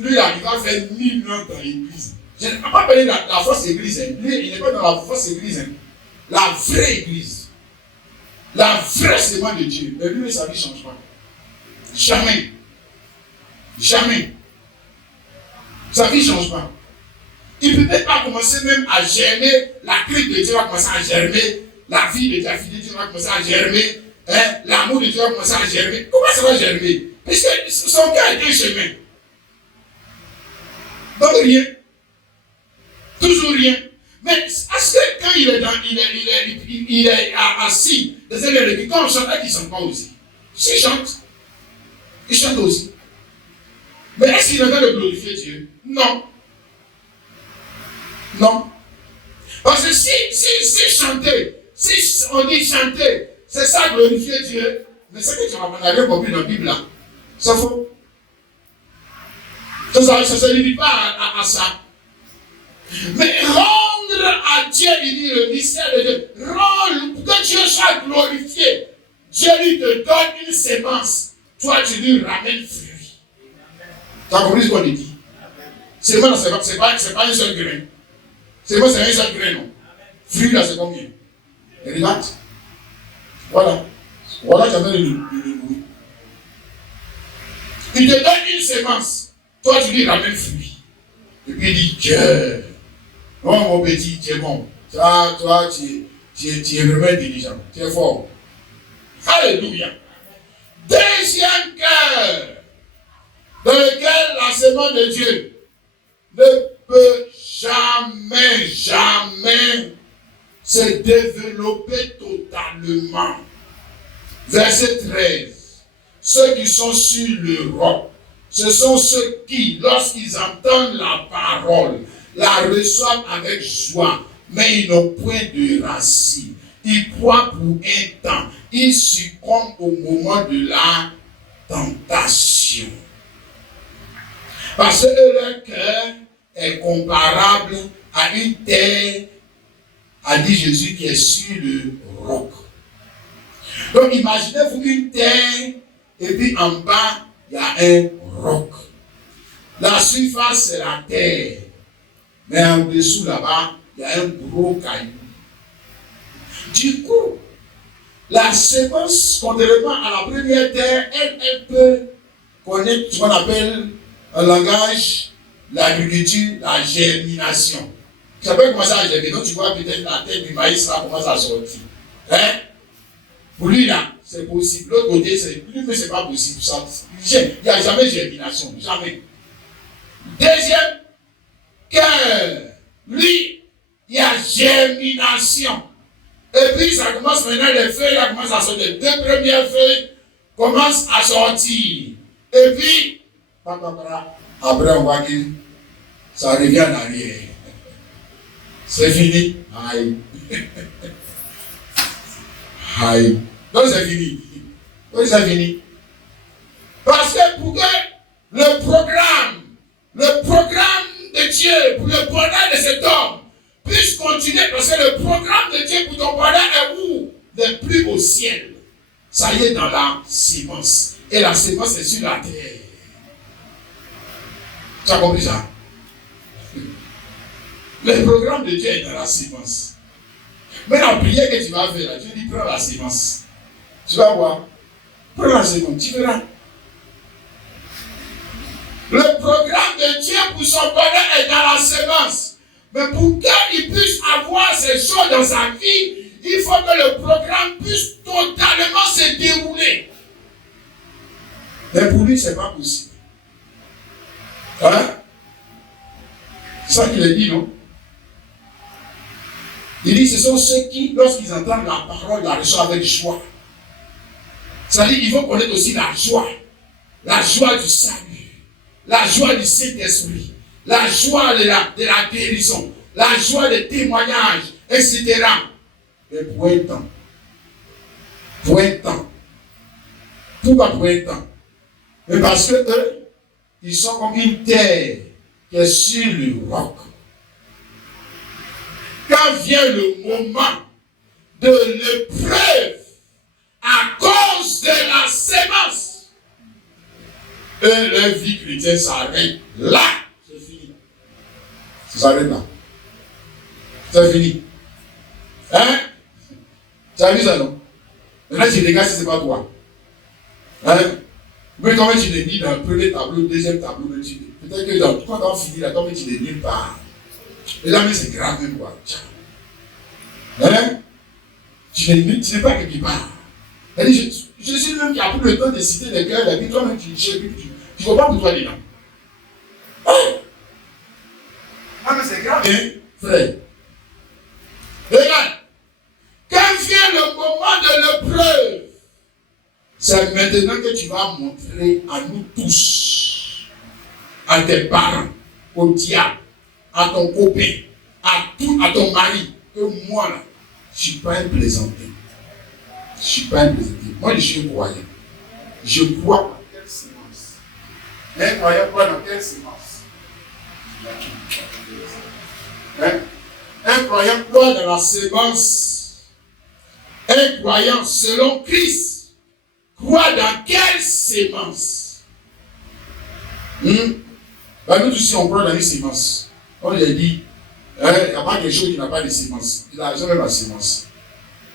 Lui là, il va faire 1000 ans dans l'église. Je ne vais pas parler de la fausse église. Lui, il n'est pas dans la fausse église. La vraie église. La vraie semence de Dieu. Mais lui, sa vie ne change pas. Jamais. Sa vie ne change pas. il ne peut même pas commencer même à germer. La crainte de Dieu va commencer à germer. La vie de ta fille de Dieu va commencer à germer. Hein? L'amour de Dieu va commencer à germer. Comment ça va germer? Parce que son cœur est un chemin. Donc rien. Toujours rien. Mais est-ce que quand il est assis dans un lieu de vie, quand on chante, il ne chante pas aussi? S'il chante, il chante aussi. Mais est-ce qu'il est en train de glorifier Dieu? Non. Non. Parce que si chanter, si on dit chanter, c'est ça glorifier Dieu, mais c'est que tu n'as rien compris dans la Bible là. C'est faux. Ça ne se limite pas à ça. Mais rendre à Dieu, il dit le mystère de Dieu, rendre pour que Dieu soit glorifié. Dieu lui te donne une sémence. Toi, tu lui ramènes fruit. Tu as compris ce qu'on dit? Sémence, c'est pas un seul grain. Sémence, c'est un seul grain, non? Fruit, là, c'est combien? Regarde. Voilà. Voilà, j'avais le bruit. Il te donne une sémence. Toi, tu lui ramènes fruit. Et puis il dit, Dieu. Non, mon petit, tu es bon. Toi, tu es vraiment intelligent. Tu es fort. Alléluia. Deuxième cœur, dans lequel la semence de Dieu ne peut jamais se développer totalement. Verset 13. Ceux qui sont sur le roc, ce sont ceux qui, lorsqu'ils entendent la parole, la reçoivent avec joie, mais ils n'ont point de racine. Ils croient pour un temps. Ils succombent au moment de la tentation. Parce que leur cœur est comparable à une terre, a dit Jésus, qui est sur le roc. Donc imaginez-vous une terre, et puis en bas, il y a un roc. La surface, c'est la terre. Mais en dessous, là-bas, il y a un gros caillou. Du coup, la sémence, contrairement à la première terre, elle peut connaître ce qu'on appelle un langage, l'agriculture, la germination. Ça peut commencer à germiner. Donc tu vois peut-être la terre du maïs, ça commence à sortir. Hein? Pour lui, là, c'est possible. L'autre côté, lui, mais c'est pas possible. Ça, il n'y a jamais germination. Jamais. Deuxième cœur, lui, il y a germination. Et puis ça commence maintenant, les feuilles là commencent à sortir. Les deux premières feuilles commencent à sortir. Et puis, après on voit que ça revient en arrière. C'est fini. Aïe. Aïe. Donc c'est fini. Donc c'est fini. Parce que pour que le programme de Dieu pour le bonheur de cet homme puisse continuer, parce que le programme de Dieu pour ton bonheur est où? Le plus au ciel. Ça y est dans la sémence. Et la sémence est sur la terre. Tu as compris ça? Le programme de Dieu est dans la sémence. Mais la prière que tu vas faire, là, Dieu dit prends la sémence. Tu vas voir. Prends la sémence, tu verras. Le programme de Dieu pour son bonheur est dans la sémence. Mais pour qu'il puisse avoir ces choses dans sa vie, il faut que le programme puisse totalement se dérouler. Mais pour lui, ce n'est pas possible. Hein? C'est ça qu'il a dit, non? Il dit, ce sont ceux qui, lorsqu'ils entendent la parole, la reçoivent avec joie. C'est-à-dire, ils vont connaître aussi la joie du salut, la joie du Saint-Esprit, la joie de la guérison, la joie des témoignages, etc. Mais pour un temps. Pourquoi pour un temps? Mais parce que eux, ils sont comme une terre qui est sur le roc. Quand vient le moment de l'épreuve à cause de la sémence, leur vie chrétienne s'arrête là. C'est fini. Ça s'arrête là. C'est fini. Hein? Tu as vu ça, non? Maintenant, tu regardes si ce n'est pas toi. Hein? Mais quand tu l'es mis dans le premier tableau, le deuxième tableau, peut-être que quand on finit là, quand tu l'es nulle part. Et là, mais c'est grave même quoi. Hein? Tu n'es pas quelque part. Jésus même qui a pris le temps de citer les cœurs, il a dit toi-même tu ne vas pas pour toi dedans. Hein? Ah, mais c'est grave. Hein, frère? Regarde. Quand vient le moment de l'épreuve, c'est maintenant que tu vas montrer à nous tous, à tes parents, au diable, à ton copain, à ton mari, que moi là, je ne suis pas un plaisantin. Je ne suis pas un plaisantin. Moi je suis un croyant. Je crois dans quelle sémence? Un croyant croit dans quelle sémence? Un croyant croit dans la sémence. Un croyant selon Christ croit dans quelle sémence? Nous tous, on croit dans les sémences. On lui a dit, il n'y a pas quelque chose qui n'a pas de sémence. Il n'a jamais la sémence.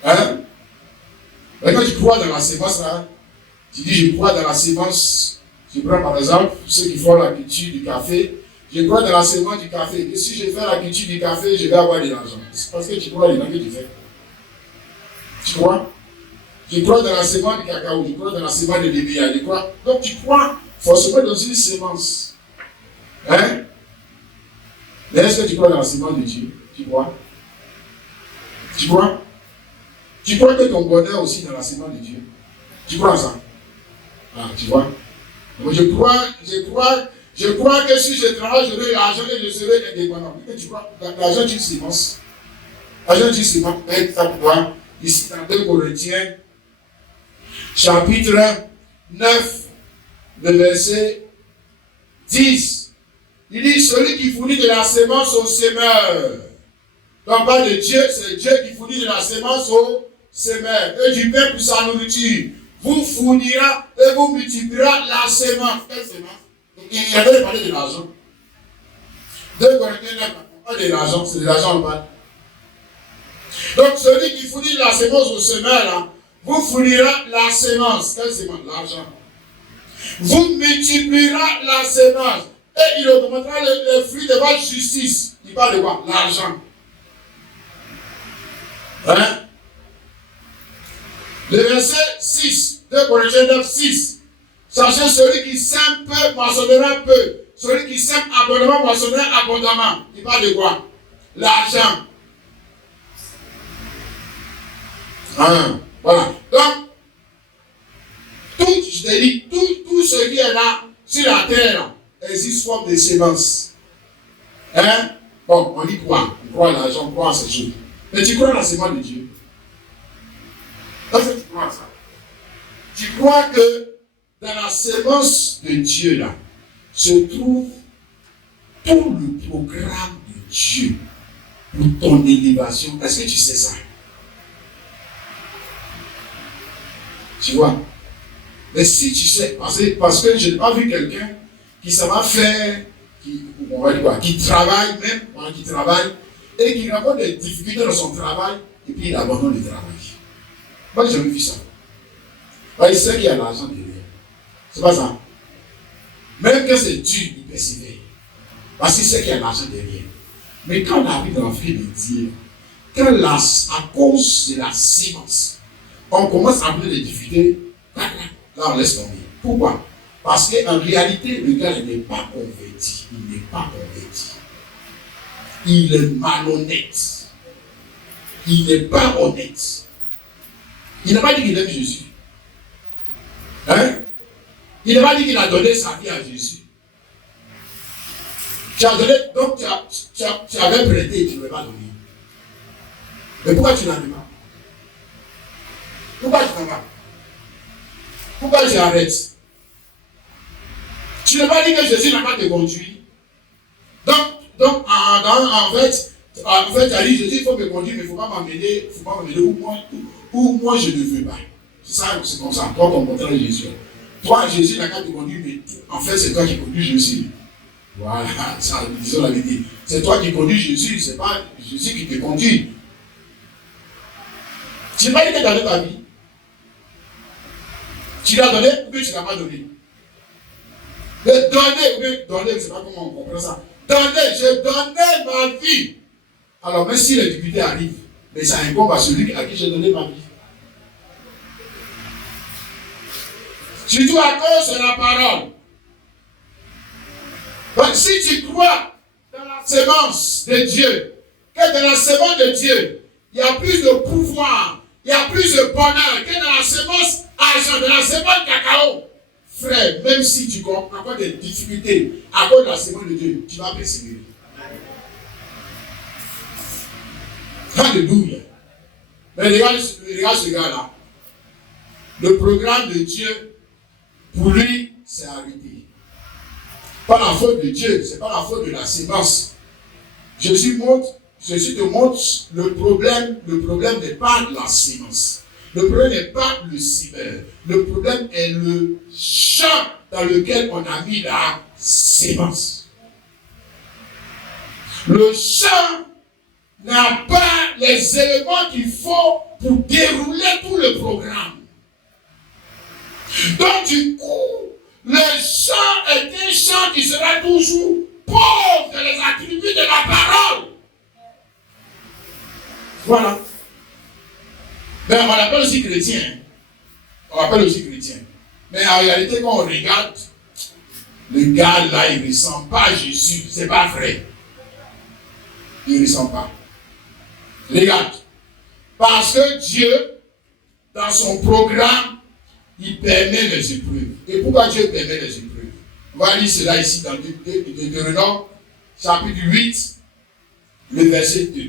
Mais quand tu crois dans la sémence, là, tu dis, je crois dans la sémence. Je prends par exemple ceux qui font la culture du café. Je crois dans la sémence du café. Et si je fais la culture du café, je vais avoir de l'argent. C'est parce que tu crois dans ce que tu fais. Tu crois? Je crois dans la sémence du cacao, je crois dans la sémence de l'ébéa, je crois. Donc tu crois forcément dans une sémence. Hein? Mais est-ce que tu crois dans la sémence de Dieu? Tu crois? Tu crois? Tu crois que ton bonheur aussi dans la sémence de Dieu? Tu crois ça? Ah, tu vois? Donc je crois que si je travaille, j'aurai l'argent et je serai indépendant. Mais tu crois? L'argent est une sémence. L'argent est une sémence. Ça pourquoi? Ici dans 2 Corinthiens, chapitre 9, le verset 10. Il dit, celui qui fournit de la sémence au semeur. Donc pas de Dieu, c'est Dieu qui fournit de la sémence au semeur. Et du pain pour sa nourriture. Vous fournira et vous multipliera la sémence. Quelle sémence? Il avait parlé de l'argent. 2 Corinthiens 9, on parle de l'argent, c'est de l'argent on parle. Donc celui qui fournit la sémence au semeur, là, vous fournira la sémence. Quelle sémence? L'argent. Vous multipliera la sémence. Et il augmentera les fruits de votre justice. Il parle de quoi? L'argent. Hein? Le verset 6, 2 Corinthiens 9, 6. Sachez celui qui sème peu, moissonnera peu. Celui qui sème abondamment, moissonnera abondamment. Il parle de quoi? L'argent. Voilà. Donc, je te dis, tout ce qui est là, sur la terre, existe forme de sémence. Hein? Bon, on y croit. On croit à l'argent, on croit à ces choses. Mais tu crois à la sémence de Dieu? Est-ce que tu crois à ça? Tu crois que dans la sémence de Dieu, là, se trouve tout le programme de Dieu pour ton élévation. Est-ce que tu sais ça? Tu vois? Mais si tu sais, parce que je n'ai pas vu quelqu'un qui ça va faire, qui travaille même, qui travaille, et qui rencontre des difficultés dans son travail, et puis il abandonne le travail. Moi, j'ai jamais vu ça. Il sait qu'il y a l'argent derrière. C'est pas ça. Même que c'est dur, il persévère. Parce qu'il sait qu'il y a l'argent derrière. Mais quand on arrive dans l'Afrique de dire, à cause de la sémence, on commence à avoir des difficultés, là on laisse tomber. Pourquoi? Parce qu'en réalité, le gars n'est pas converti. Il n'est pas converti. Il est malhonnête. Il n'est pas honnête. Il n'a pas dit qu'il aime Jésus. Hein? Il n'a pas dit qu'il a donné sa vie à Jésus. Tu as donné, donc tu avais prêté et tu ne l'as pas donné. Mais pourquoi tu n'en as pas? Pourquoi tu n'en as pas? Pourquoi tu arrêtes? Tu n'as pas dit que Jésus n'a pas te conduit. Donc en fait, tu as dit Jésus, il faut me conduire, mais il ne faut pas m'emmener où moi je ne veux pas. C'est comme ça. Toi, ton contraire Jésus. Toi, Jésus n'a qu'à te conduire, mais en fait, c'est toi qui conduis Jésus. Voilà, ça, disons la vérité. C'est toi qui conduis Jésus, c'est pas Jésus qui te conduit. Tu n'as pas dit que tu as donné ta vie. Tu l'as donné ou bien tu ne l'as pas donné. Mais donner, je ne sais pas comment on comprend ça. je donnais ma vie. Alors, même si les difficultés arrivent, mais ça incombe à celui à qui j'ai donné ma vie. Surtout à cause de la parole. Donc, si tu crois dans la semence de Dieu, que dans la semence de Dieu, il y a plus de pouvoir, il y a plus de bonheur que dans la semence argent, dans la semence cacao. Frère, même si tu comprends des difficultés à cause de la semence de Dieu, tu vas persévérer. Alléluia. Mais regarde ce gars-là. Le programme de Dieu, pour lui, c'est arrêté. Pas la faute de Dieu, c'est pas la faute de la sémence. Jésus te montre le problème n'est pas la sémence. Le problème n'est pas le sémeur. Le problème est le champ dans lequel on a mis la sémence. Le champ n'a pas les éléments qu'il faut pour dérouler tout le programme. Donc du coup, le champ est un champ qui sera toujours pauvre de les attributs de la parole. Voilà. Mais on l'appelle aussi chrétien. On l'appelle aussi chrétien. Mais en réalité, quand on regarde, le gars là, il ne ressemble pas à Jésus. C'est pas vrai. Il ne ressemble pas. Regarde. Parce que Dieu, dans son programme, il permet les épreuves. Et pourquoi Dieu permet les épreuves? On va lire cela ici dans Deutéronome, chapitre 8, le verset 2.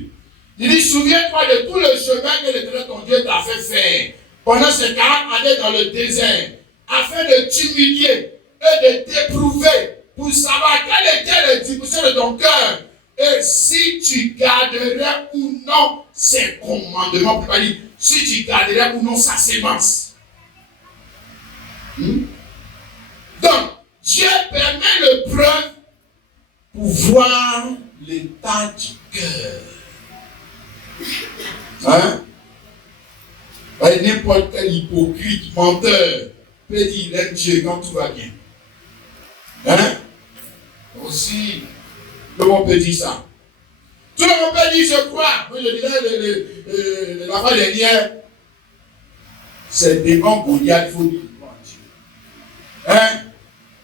Il dit, souviens-toi de tout le chemin que l'Éternel ton Dieu t'a fait faire pendant ces 40 années dans le désert, afin de t'humilier et de t'éprouver pour savoir quelle était la disposition de ton cœur et si tu garderais ou non ses commandements. Pour pas dire, si tu garderais ou non sa sémence. Donc, Dieu permet l'épreuve pour voir l'état du cœur. Hein? N'importe quel hypocrite, menteur, peut dire il aime Dieu quand tout va bien. Hein? Aussi, tout le monde peut dire ça. Tout le monde peut dire je crois. Moi je disais la fois dernière, c'est devant Goliath, il faut dire devant Dieu. Hein?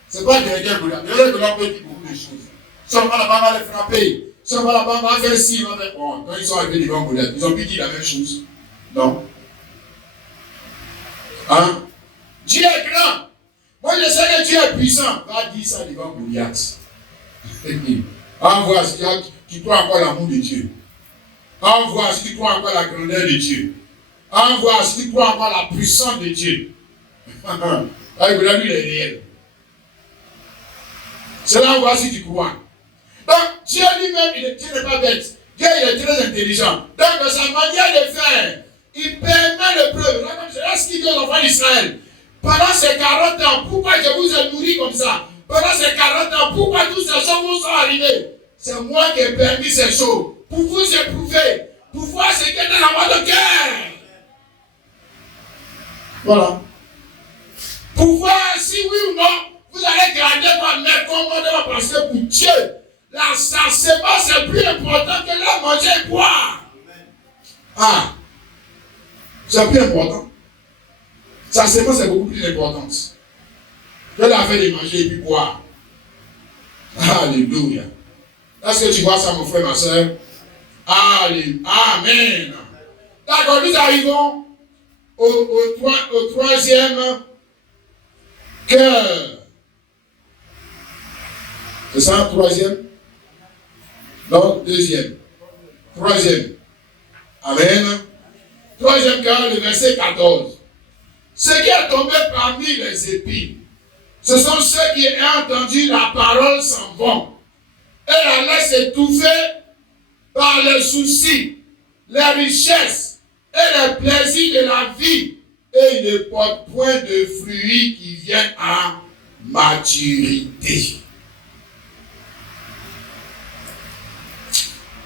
C'est pas derrière Goliath. Derrière Goliath peut dire beaucoup de choses. Seulement là-bas, on va les frapper. Seulement là-bas, on va faire ci, on va faire. Bon, quand ils sont arrivés devant Goliath, ils ont pu dire la même chose. Non. Hein? Dieu est grand. Moi, je sais que Dieu est puissant. Va dire ça devant Goliath. Envoie si tu crois encore l'amour de Dieu. Envoie si tu crois encore la grandeur de Dieu. Envoie si tu crois encore la puissance de Dieu. Avec Goliath, lui, il est réel. C'est là envoie si tu crois. Donc, Dieu lui-même, Dieu n'est pas bête. Dieu, il est très intelligent. Donc, dans sa manière de faire, il permet l'épreuve. C'est ce qu'il dit aux enfants d'Israël. Pendant ces 40 ans, pourquoi je vous ai nourri comme ça? Pendant ces 40 ans, pourquoi toutes ces choses vous sont arrivées? C'est moi qui ai permis ces choses. Pour vous éprouver. Pour voir ce qui est dans votre cœur. Voilà. Pour voir si oui ou non, vous allez garder votre commandement parce que pour Dieu, la sémence est plus important que la manger et boire. Ah, c'est plus important. Sa sémence est beaucoup plus importante que la fait de manger et puis boire. Alléluia. Est-ce que tu vois ça, mon frère, ma soeur? Alléluia. Amen. D'accord, nous arrivons au troisième cœur. C'est ça, troisième? Non, deuxième. Troisième. Amen. Troisième cœur, le verset 14. Ceux qui est tombé parmi les épines, ce sont ceux qui ont entendu la parole s'en vont et la laissent étouffer par les soucis, les richesses et les plaisirs de la vie, et ils ne portent point de fruits qui viennent à maturité.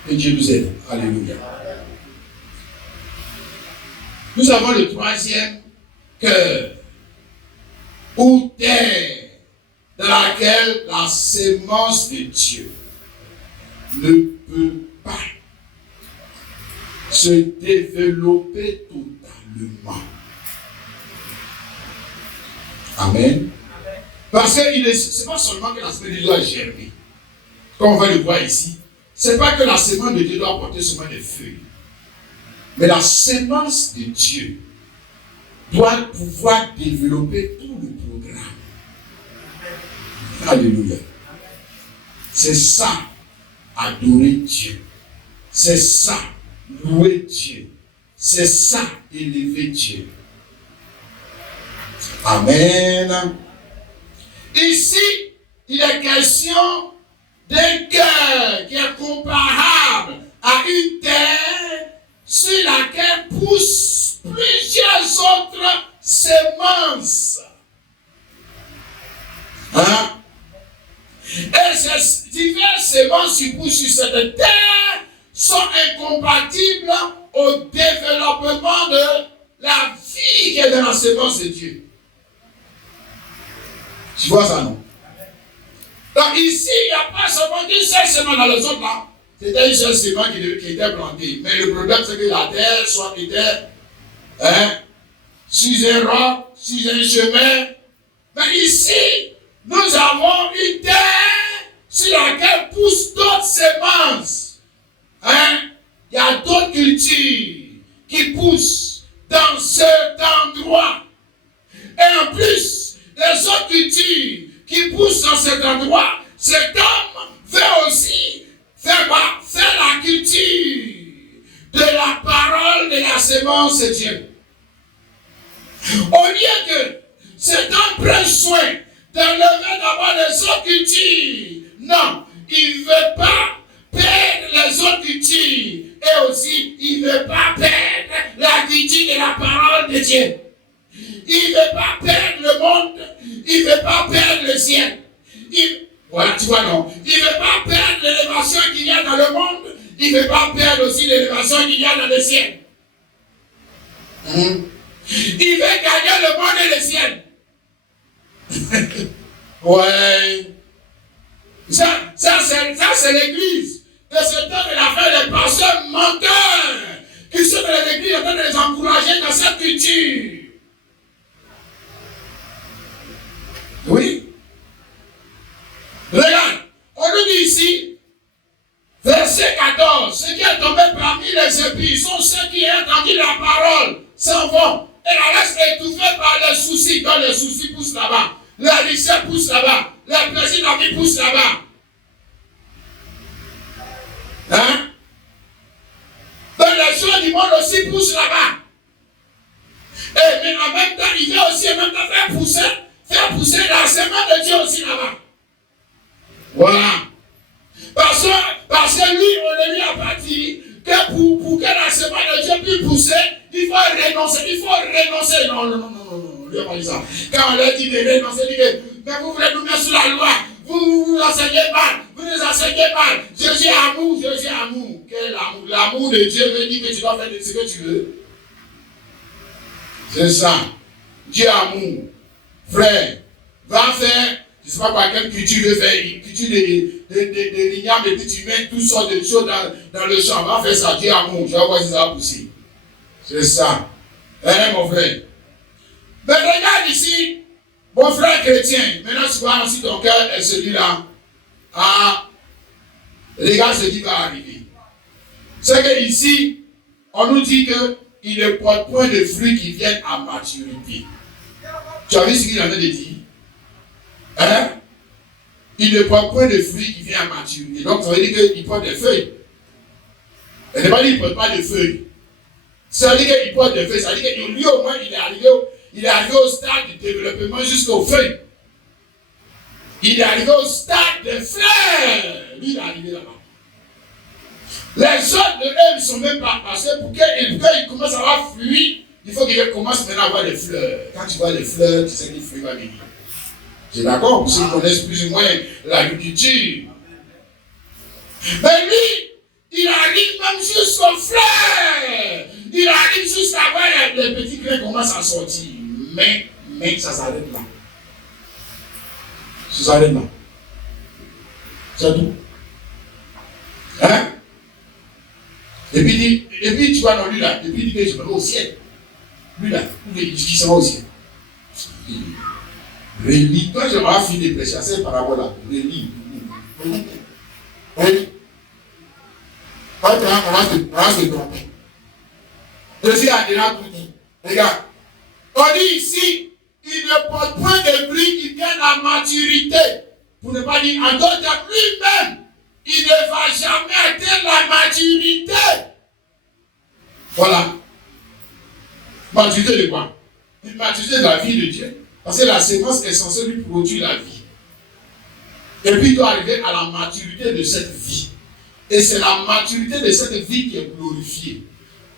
Que Dieu nous aide. Alléluia. Nous avons le troisième cœur, ou terre, dans laquelle la sémence de Dieu ne peut pas se développer totalement. Amen. Parce que ce n'est pas seulement que la semence de Dieu doit germer. Comme on va le voir ici, ce n'est pas que la semence de Dieu doit apporter seulement des feuilles. Mais la semence de Dieu doit pouvoir développer tout le programme. Alléluia. C'est ça, adorer Dieu. C'est ça, louer Dieu. C'est ça, élever Dieu. Amen. Ici, il est question d'un cœur qui est comparable à une terre sur laquelle poussent plusieurs autres semences. Hein? Et ces diverses semences qui poussent sur cette terre sont incompatibles au développement de la vie qui est dans la semence de Dieu. Tu vois ça, non? Donc ici, il n'y a pas seulement une seule semence dans les autres là. C'était une seule semence qui était plantée. Mais le problème, c'est que la terre soit était sur un roc, sur un chemin. Mais ici, nous avons une terre sur laquelle poussent d'autres semences. Il y a d'autres cultures qui poussent dans cet endroit. Et en plus, les autres cultures qui poussent dans cet endroit, cet homme veut aussi faire quoi? Faire la culture de la parole de la semence de Dieu. Au lieu que cet homme prenne soin d'enlever d'abord les autres cultures, non, il ne veut pas perdre les autres cultures. Et aussi, il ne veut pas perdre la culture de la parole de Dieu. Il ne veut pas perdre le monde, il ne veut pas perdre le ciel. Voilà, tu vois, non. Il ne veut pas perdre l'élévation qu'il y a dans le monde, il ne veut pas perdre aussi l'élévation qu'il y a dans le ciel. Il veut gagner le monde et le ciel. Ouais. Ça c'est l'église. De ce temps de la fin, les pasteurs menteurs qui sont dans l'église en train de les encourager dans cette culture. Oui. Regarde, on nous dit ici, verset 14, ceux qui est tombé parmi les épis sont ceux qui ont entendu la parole, s'en vont, et la laissent étouffer par les soucis. Quand les soucis poussent là-bas, les lycées poussent là-bas, les plaisirs de la vie poussent là-bas. Hein? Donc les choses du monde aussi poussent là-bas. Et mais en même temps, il veut aussi en même temps faire pousser la semence de Dieu aussi là-bas. Voilà. Parce que lui, on ne lui a pas dit que pour que la semence de Dieu puisse pousser, il faut renoncer. Non. Lui a pas dit ça. Quand on leur dit de renoncer, il dit que mais vous voulez nous mettre sous la loi. Vous enseignez mal. Vous nous enseignez mal. Jésus amour. Quel amour? L'amour de Dieu veut dire que tu dois faire ce que tu veux. C'est ça. Dieu amour. Frère, va faire, je ne sais pas quoi, quelle culture veut faire, une culture de l'igname, et puis tu mets toutes sortes de choses dans le champ. Va faire ça, Dieu amour. Tu vas voir si ça va pousser. C'est ça. Mon frère. Mais regarde ici, mon frère chrétien, maintenant tu vois aussi ton cœur est celui-là. Ah, regarde ce qui va arriver. C'est que ici, on nous dit qu'il ne porte point de fruits qui viennent à maturité. Tu as vu ce qu'il avait dit? Hein? Il ne porte point de fruits qui viennent à maturité. Donc ça veut dire qu'il porte des feuilles. Il n'est pas dit qu'il ne porte pas de feuilles. Ça veut dire qu'il porte des feuilles. Ça veut dire que lui au moins il est arrivé au stade du développement jusqu'aux feuilles. Il est arrivé au stade des fleurs. Lui il est arrivé là-bas. Les autres de eux ne sont même pas passés pour qu'ils commencent à avoir fruits. Il faut qu'il commence maintenant à avoir des fleurs. Quand tu vois les fleurs, tu sais que les fruits vont venir. C'est d'accord, pour ceux qui connaissent plus ou moins l'agriculture. Mais lui, il arrive même jusqu'aux fleurs. Il arrive jusqu'à voir les petits grains commencent à sortir. Mais ça s'arrête là. Ça s'arrête là. C'est tout. Hein? Et puis tu vois, non, lui là, et puis il dit que je vais au ciel. Lui là, il dit qu'il sera au ciel. Relis, quand je vais finir de prêcher à cette parabole-là, relis. Oui. Quand tu vas se tromper. Jésus a déjà tout dit. Regarde. On dit ici, il ne porte point de fruits qui viennent à maturité. Pour ne pas dire, en d'autres termes, lui-même, il ne va jamais atteindre la maturité. Voilà. Maturité de quoi? Une maturité de la vie de Dieu. Parce que la sémence est censée lui produire la vie. Et puis il doit arriver à la maturité de cette vie. Et c'est la maturité de cette vie qui est glorifiée.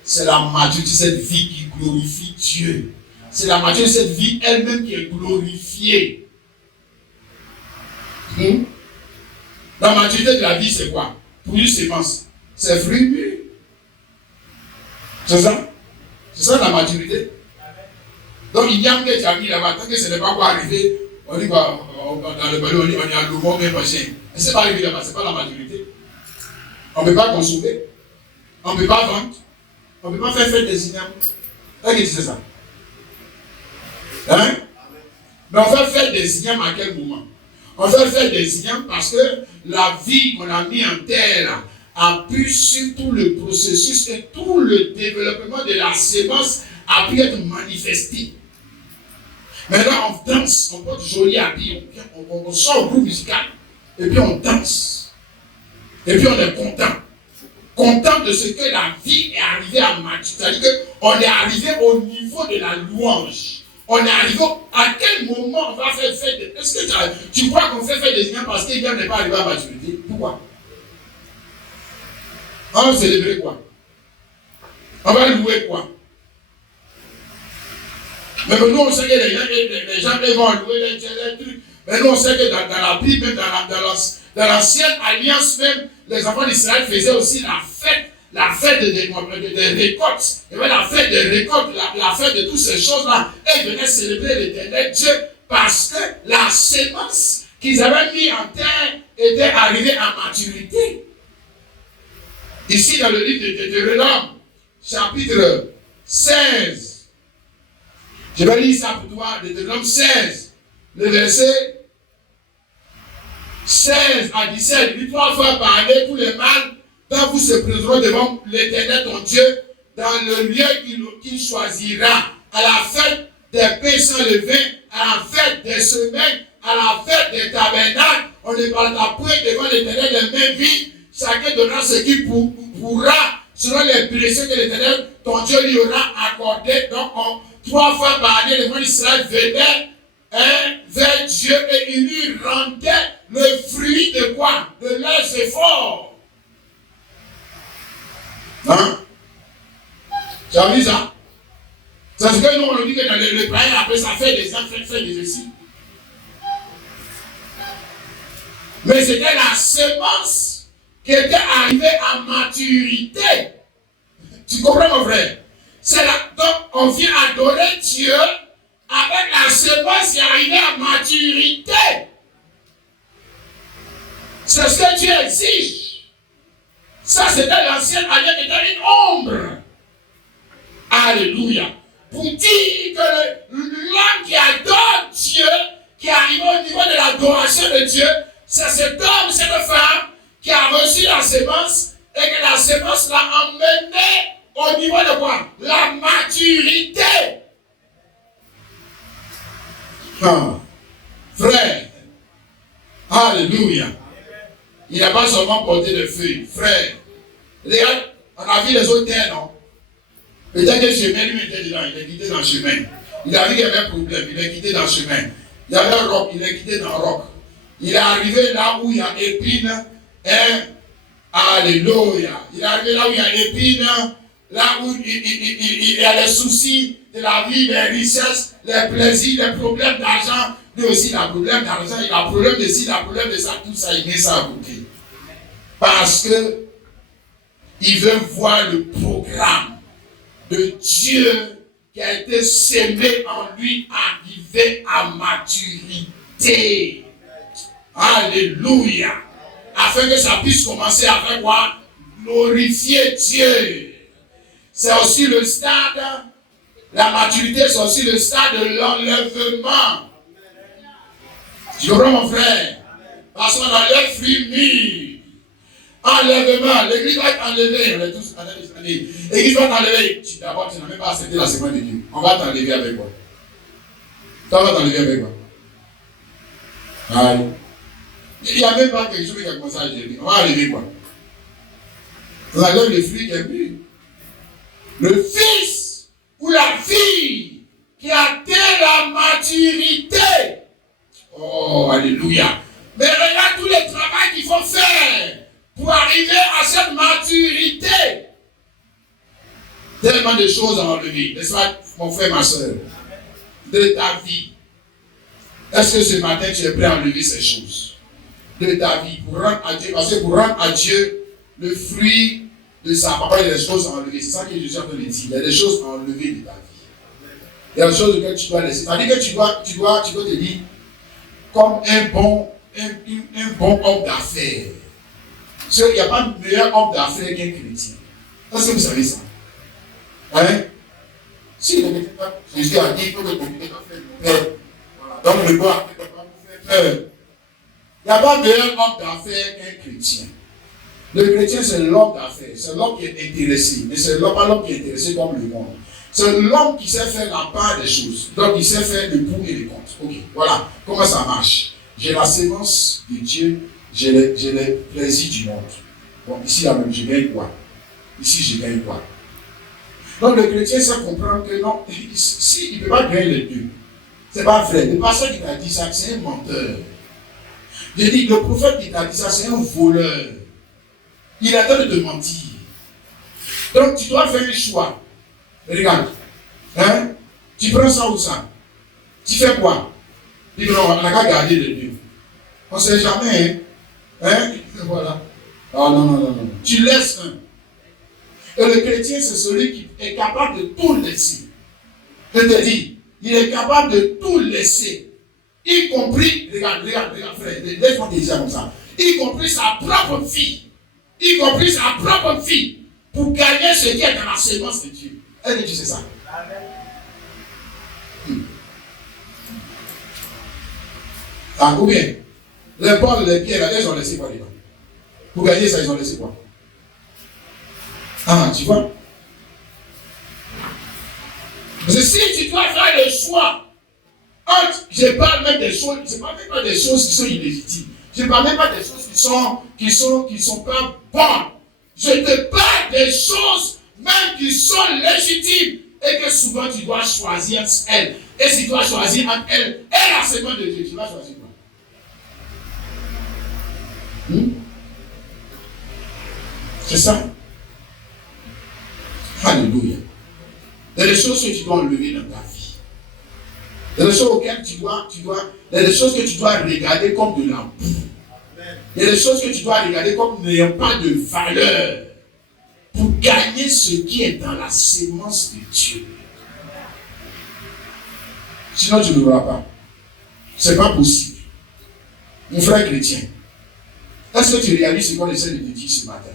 C'est la maturité de cette vie qui glorifie Dieu. C'est la maturité de cette vie elle-même qui est glorifiée. La maturité de la vie, c'est quoi? Pour une sémence, c'est fruit mûr. C'est ça? C'est ça la maturité. Donc il y a un que tu as mis là-bas, tant que ce n'est pas quoi arriver, on dit quoi, dans le ballon, on dit on est à l'ouvre, mais machin. Et c'est pas arrivé là-bas, c'est pas la maturité. On ne peut pas consommer, on ne peut pas vendre, on ne peut pas faire des signes. Est-ce que tu sais ça? Hein? Mais on va faire des signes à quel moment? On va faire des signes parce que la vie qu'on a mis en terre appuie sur tout le processus et tout le développement de la sémence a pu être manifesté. Maintenant, on danse, on porte joli habit, on sort au groupe musical, et puis on danse. Et puis on est content. Content de ce que la vie est arrivée à maturité. C'est-à-dire qu'on est arrivé au niveau de la louange. On est arrivé à quel moment on va faire des... Est-ce que tu crois qu'on fait des liens parce qu'il n'est pas arrivé à maturité? Pourquoi? On va célébrer quoi? On va louer quoi? Mais nous, on sait que les gens vont louer les trucs. Mais nous, on sait que dans la Bible, même dans l'ancienne alliance même, les enfants d'Israël faisaient aussi la fête des récoltes. Il y avait la fête des récoltes, la fête de toutes ces choses-là. Et ils venaient célébrer l'Éternel Dieu parce que la sémence qu'ils avaient mis en terre était arrivée à maturité. Ici, dans le livre de Deutéronome, chapitre 16, je vais lire ça pour toi, Deutéronome 16, le verset 16 à 17. Il dit 3 fois par année, tous les mâles dont vous se présenteront devant l'Éternel ton Dieu, dans le lieu qu'il choisira, à la fête des pains sans levain, à la fête des semaines, à la fête des tabernacles. On ne parlera point devant l'Éternel les mains vides, chacun donnera ce qu'il pourra, selon les blessures que l'Éternel ton Dieu lui aura accordé. Donc, 3 fois par année, les gens d'Israël venaient vers Dieu et il lui rendait le fruit de quoi? De leurs efforts. Hein? Tu as vu ça? C'est ce que nous on dit que dans le païen après ça fait des enfants, fait des récits. Mais c'était la semence qui était arrivée à maturité. Tu comprends mon frère? Donc on vient adorer Dieu avec la semence qui est arrivée à maturité. C'est ce que Dieu exige. Ça, c'était l'ancienne alliance qui était une ombre. Alléluia. Pour dire que l'homme qui adore Dieu, qui arrive au niveau de l'adoration de Dieu, c'est cet homme, cette femme qui a reçu la sémence et que la sémence l'a emmené au niveau de quoi? La maturité. Frère, alléluia. Il n'a pas seulement porté de feuilles. Frère, regarde, on a vu les autres terres, non? Peut-être que le chemin, lui, était dedans, il est quitté dans le chemin. Il a vu qu'il y avait un problème, il est quitté dans le chemin. Il y avait un roc, il est quitté dans le roc. Il est arrivé là où il y a épine. Alléluia. Il est arrivé là où il y a épine, là où il y a les soucis de la vie, les richesses, les plaisirs, les problèmes d'argent. Lui aussi, il a problème d'argent, il a problème de ci, il a problème de ça, tout ça, il met ça à côté. Parce que il veut voir le programme de Dieu qui a été sémé en lui arriver à maturité. Alléluia. afin que ça puisse commencer à faire quoi? Glorifier Dieu. C'est aussi le stade, la maturité, c'est aussi le stade de l'enlèvement. Tu comprends mon frère? Parce qu'on enlève fruits mûrs. Enlèvement, l'église va être enlevée. On est tous enlevés. L'église va t'enlever. D'abord, tu n'as même pas accepté la séquence de Dieu. On va t'enlever avec quoi? Ça va t'enlever avec quoi? Aïe. Il n'y a même pas quelque chose qui a commencé à gérer. On va enlever quoi? On enlève le fruit qui est mûr. Le fils ou la fille qui a atteint la maturité. Oh, alléluia. Mais regarde tout le travail qu'il faut faire pour arriver à cette maturité. Tellement de choses à enlever. N'est-ce pas, mon frère, ma soeur? De ta vie. Est-ce que ce matin, tu es prêt à enlever ces choses? De ta vie. Pour rendre à Dieu, parce que pour rendre à Dieu le fruit de sa papa, il y a des choses à enlever. C'est ça que Jésus a dit. Il y a des choses à enlever de ta vie. Il y a des choses que tu dois laisser. C'est-à-dire que tu dois te dire, comme un bon homme d'affaires. Parce qu'il n'y a pas de meilleur homme d'affaires qu'un chrétien. Est-ce que vous savez ça? Hein? Si le chrétien, Jésus a dit que le chrétien doit faire le père. Voilà. Donc le bois, il ne va pas vous faire peur. Il n'y a pas de meilleur homme d'affaires qu'un chrétien. Le chrétien, c'est l'homme d'affaires. C'est l'homme qui est intéressé. Mais c'est pas l'homme qui est intéressé comme le monde. C'est l'homme qui sait faire la part des choses. Donc, il sait faire le pour et le contre. Ok, voilà. Comment ça marche? J'ai la sémence de Dieu, j'ai les plaisirs du monde. Bon, ici, là même, je gagne quoi? Ici, je gagne quoi? Donc, le chrétien sait comprendre que non, si il ne peut pas gagner les deux, c'est pas vrai. Le pasteur qui t'a dit ça, c'est un menteur. Je dis, le prophète qui t'a dit ça, c'est un voleur. Il a l'air de te mentir. Donc, tu dois faire un choix. Regarde. Hein? Tu prends ça ou ça? Tu fais quoi? Dis non, on n'a qu'à garder les deux. On ne sait jamais. Hein? Voilà. Ah non. Tu laisses un. Et le chrétien, c'est celui qui est capable de tout laisser. Je te dis, il est capable de tout laisser. Y compris, regarde, frère, laisse-moi te dire comme ça. Y compris sa propre fille. Y compris sa propre fille. Pour gagner ce qui est dans la sémence de Dieu. Est-ce que tu sais ça? Ah, ou bien, les Paul, les Pierre, ils ont laissé quoi dedans? Pour gagner ça, ils ont laissé quoi? Ah, tu vois? Parce que si tu dois faire le choix, je parle même des choses, je parle même pas des choses qui sont illégitimes. Je ne parle même pas des choses qui sont pas bonnes. Je te parle des choses même qui sont légitimes et que souvent tu dois choisir elle. Et si tu dois choisir entre elle et la sémence de Dieu, tu vas choisir quoi? C'est ça? Alléluia. Il y a des choses que tu dois enlever dans ta vie. Il y a des choses auxquelles il y a des choses que tu dois regarder comme de la boue. Il y a des choses que tu dois regarder comme n'ayant pas de valeur. Pour gagner ce qui est dans la sémence de Dieu. Sinon, tu ne l'auras pas. Ce n'est pas possible. Mon frère chrétien, est-ce que tu réalises ce qu'on essaie de te dire ce matin?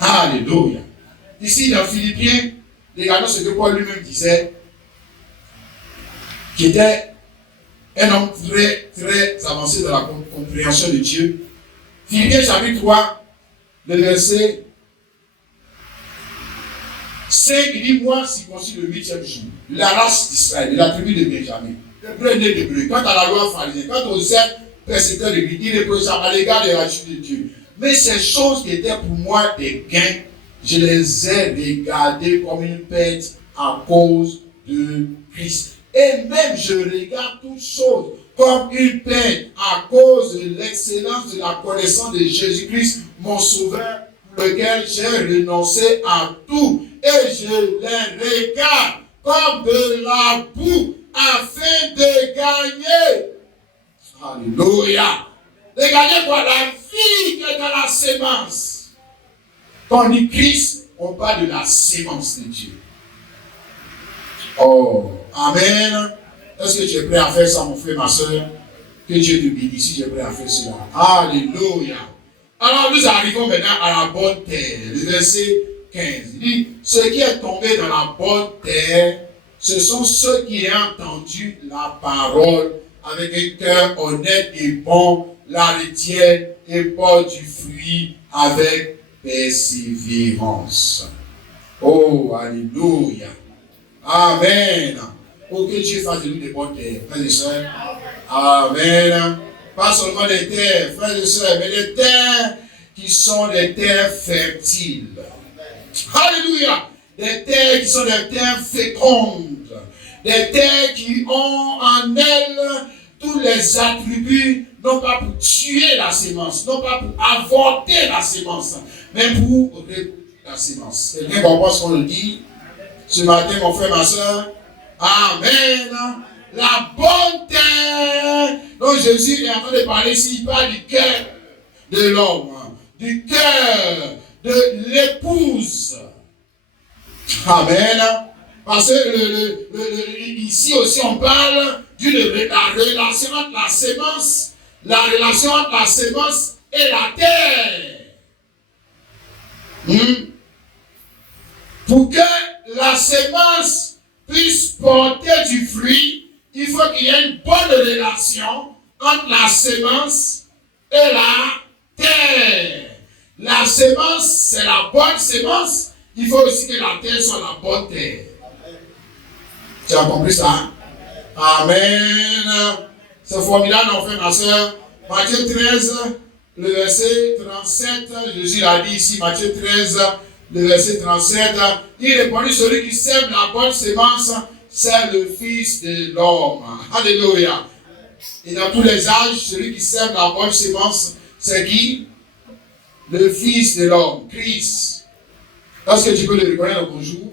Alléluia. Ici, dans Philippiens, regardons ce que Paul lui-même disait, qui était un homme très, très avancé dans la compréhension de Dieu. Philippiens chapitre 3, le verset 5, il dit, moi, circoncis le 8e jour, de la race d'Israël, de la tribu de Benjamin, le premier d'Hébreu, quant à la loi pharisienne, quant aux 7 persécuteurs de l'Église, irréprochable à l'égard de la chute de Dieu. Mais ces choses qui étaient pour moi des gains, je les ai regardées comme une perte à cause de Christ. Et même je regarde toutes choses comme une perte à cause de l'excellence de la connaissance de Jésus-Christ, mon sauveur, pour lequel j'ai renoncé à tout. Et je les regarde comme de la boue afin de gagner. Alléluia. De gagner quoi? La vie qui est dans la sémence. Quand on dit Christ, on parle de la sémence de Dieu. Oh, amen. Est-ce que tu es prêt à faire ça, mon frère, ma soeur? Que Dieu te bénisse si tu es prêt à faire cela. Alléluia. Alors nous arrivons maintenant à la bonne terre. Le verset 15. Il dit, ce qui est tombé dans la bonne terre, ce sont ceux qui ont entendu la parole avec un cœur honnête et bon, la retiennent et portent du fruit avec persévérance. Oh, alléluia. Amen. Pour que Dieu fasse de nous des bonnes terres, frères et sœurs. Amen. Pas seulement des terres, frères et sœurs, mais des terres qui sont des terres fertiles. Alléluia. Des terres qui sont des terres fécondes. Des terres qui ont en elles tous les attributs, non pas pour tuer la sémence, non pas pour avorter la sémence, mais pour reproduire la sémence. Quelqu'un comprend ce qu'on dit ce matin, mon frère, ma soeur? Amen. La bonne terre dont Jésus est en train de parler ici, il parle du cœur de l'homme, du cœur de l'épouse. Amen. Parce que ici aussi on parle de la relation entre la sémence, et la terre. Pour que la sémence puisse porter du fruit, il faut qu'il y ait une bonne relation entre la sémence et la terre. La sémence, c'est la bonne sémence. Il faut aussi que la terre soit la bonne terre. Tu as compris ça? Amen. C'est formidable, mon frère, ma soeur. Matthieu 13, le verset 37, Jésus l'a dit ici, Matthieu 13, le verset 37, il répondit, celui qui sème la bonne sémence, c'est le Fils de l'homme. Alléluia. Et dans tous les âges, celui qui sème la bonne sémence, c'est qui? Le Fils de l'homme, Christ. Est-ce que tu peux le reconnaître au bonjour?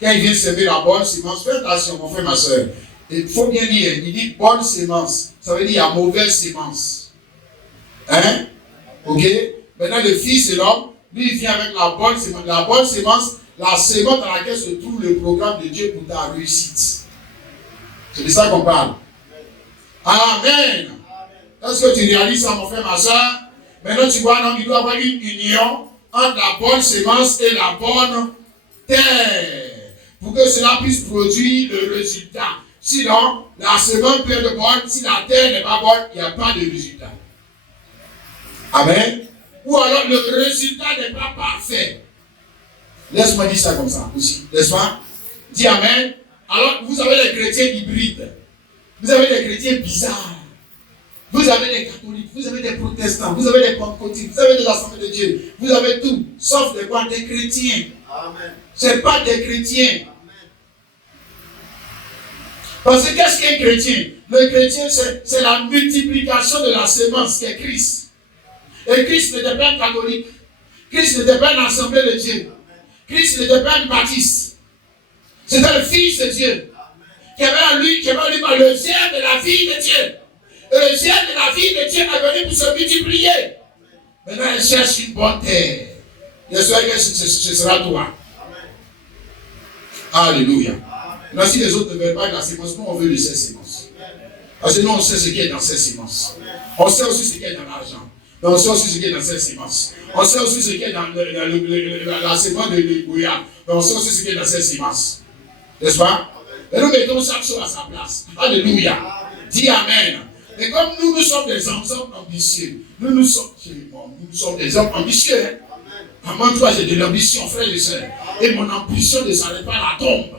Quand il vient semer la bonne sémence, fais attention, mon frère, ma soeur. Il faut bien lire, il dit bonne sémence. Ça veut dire il y a mauvaise sémence. Hein? Ok? Maintenant, le Fils de l'homme, lui, il vient avec la bonne sémence. La bonne sémence, la sémence dans laquelle se trouve le programme de Dieu pour ta réussite. C'est de ça qu'on parle. Amen. Est-ce que tu réalises ça, mon frère, ma soeur? Maintenant, tu vois, donc, il doit y avoir une union entre la bonne sémence et la bonne terre. Pour que cela puisse produire le résultat. Sinon, la sémence peut être bonne. Si la terre n'est pas bonne, il n'y a pas de résultat. Amen. Ou alors le résultat n'est pas parfait. Laisse-moi dire ça comme ça aussi. N'est-ce pas? Dis amen. Alors, vous avez les chrétiens hybrides. Vous avez des chrétiens bizarres. Vous avez des catholiques, vous avez des protestants, vous avez des pentecôtistes, vous avez des assemblées de Dieu. Vous avez tout, sauf des quoi? Des chrétiens. Amen. Ce n'est pas des chrétiens. Amen. Parce que qu'est-ce qu'un chrétien? Le chrétien, c'est la multiplication de la sémence qui est Christ. Et Christ n'était pas un catholique. Christ n'était pas une assemblée de Dieu. Christ n'était pas un baptiste. C'était le Fils de Dieu. Qui avait en lui, le germe de la vie de Dieu. Et le germe de la vie de Dieu est venu pour se multiplier. Maintenant, il cherche une bonne terre. J'espère que ce sera toi. Alléluia. Là, si les autres ne veulent pas de la sémence, nous, on veut de ces sémences. Parce que nous, on sait ce qui est dans ces sémences. On sait aussi ce qui est dans l'argent. Mais on sait aussi ce qui est dans ces sémences. On sait aussi ce qui est dans la sémence de l'Égoïa. Mais on sait aussi ce qui est dans ces sémences. N'est-ce pas? Et nous mettons chaque chose à sa place. Alléluia. Dis Amen. Et comme nous sommes des hommes ambitieux, nous sommes des hommes ambitieux. Hein? Moi, toi, j'ai de l'ambition, frère et soeur. Et mon ambition ne s'arrête pas à la tombe.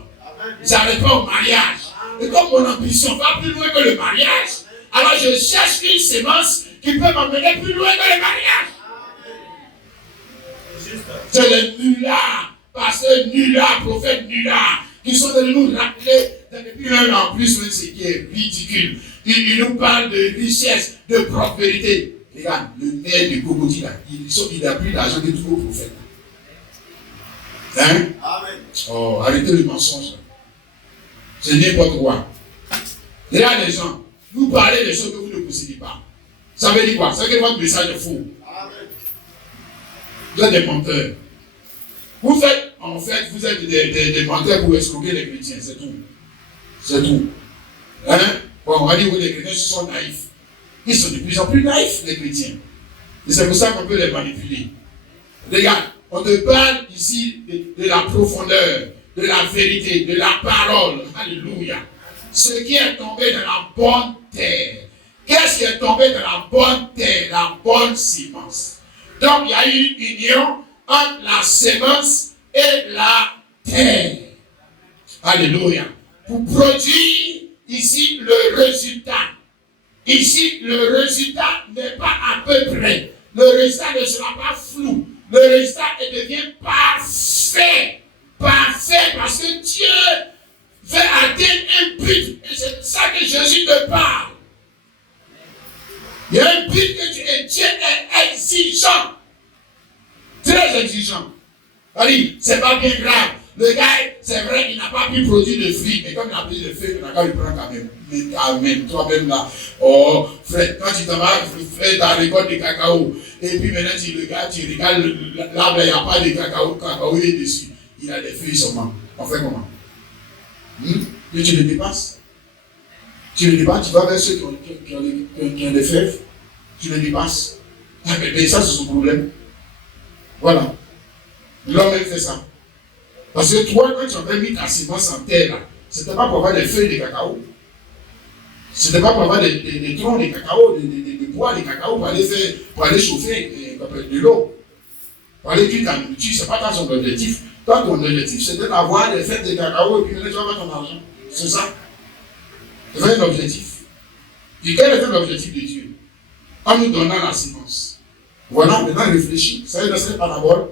Ne s'arrête pas au mariage. Et comme mon ambition va plus loin que le mariage, alors je cherche une sémence qui peut m'emmener plus loin que le mariage. C'est les nullards, pasteur nullard, prophète nullard, qui sont venus nous rappeler depuis un an plus ce qui est ridicule. Ils nous parlent de richesse, de prospérité. Regarde, le maire de Cocody, il a plus d'argent que tous vos prophètes. Hein? Amen. Oh, arrêtez le mensonge. C'est n'importe quoi. Regarde les gens, vous parlez des choses que vous ne possédez pas. Ça veut dire quoi? Ça veut dire que votre message est faux. Amen. Vous êtes des menteurs. Vous êtes des menteurs pour escroquer les chrétiens, c'est tout. C'est tout. Hein? Bon, on va dire que les chrétiens sont naïfs. Ils sont de plus en plus naïfs, les chrétiens. Et c'est pour ça qu'on peut les manipuler. Regarde, on te parle ici de la profondeur, de la vérité, de la parole. Alléluia. Ce qui est tombé dans la bonne terre. Qu'est-ce qui est tombé dans la bonne terre, la bonne semence? Donc il y a eu une union entre la semence et la terre. Alléluia. Pour produire ici le résultat. Ici, le résultat n'est pas à peu près. Le résultat ne sera pas flou. Le résultat devient parfait. Parfait parce que Dieu veut atteindre un but. Et c'est de ça que Jésus te parle. Il y a un but que Dieu est exigeant. Très exigeant. Allez, c'est pas bien grave. Le gars, c'est vrai, il n'a pas pu produire de fruits. Mais comme il a produit de fruits, il n'a qu'à lui prendre quand même. Mais quand même, toi-même là. Oh, frère, quand tu t'en vas faire ta récolte de cacao, et puis maintenant tu regardes, l'arbre, il n'y a pas de cacao, il est dessus. Il a des fruits seulement. On fait comment? Et tu le dépasses. Tu le dépasses, tu vas vers ceux qui ont des fèves. Tu le dépasses. Mais ça, c'est son problème. Voilà. L'homme, il fait ça. Parce que toi, quand tu avais mis ta semence en terre, là, c'était pas pour avoir des feuilles de cacao. C'était pas pour avoir des troncs de cacao, des bois de cacao pour aller chauffer de l'eau. Pour aller cuire ta nourriture, c'est pas ton objectif. Toi, ton objectif, c'était d'avoir des feuilles de cacao et puis maintenant tu vas mettre ton argent. C'est ça. C'est un objectif. Et quel est l'objectif de Dieu? En nous donnant la semence. Voilà, maintenant réfléchis. Ça est dans cette parabole.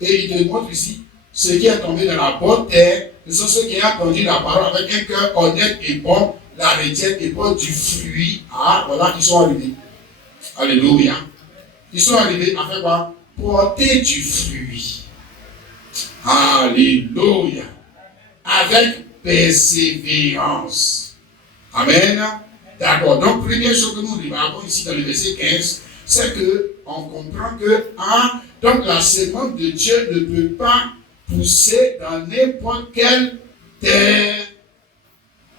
Et il te montre ici ce qui est tombé dans la bonne terre, ce sont ceux qui ont entendu la parole avec un cœur honnête et bon, la retiennent et portent du fruit. Ah, voilà, ils sont arrivés. Alléluia. Ils sont arrivés à faire quoi? Porter du fruit. Alléluia. Avec persévérance. Amen. D'accord. Donc, première chose que nous remarquons ici dans le verset 15, c'est qu'on comprend que donc la semence de Dieu ne peut pas pousser dans n'importe quelle terre.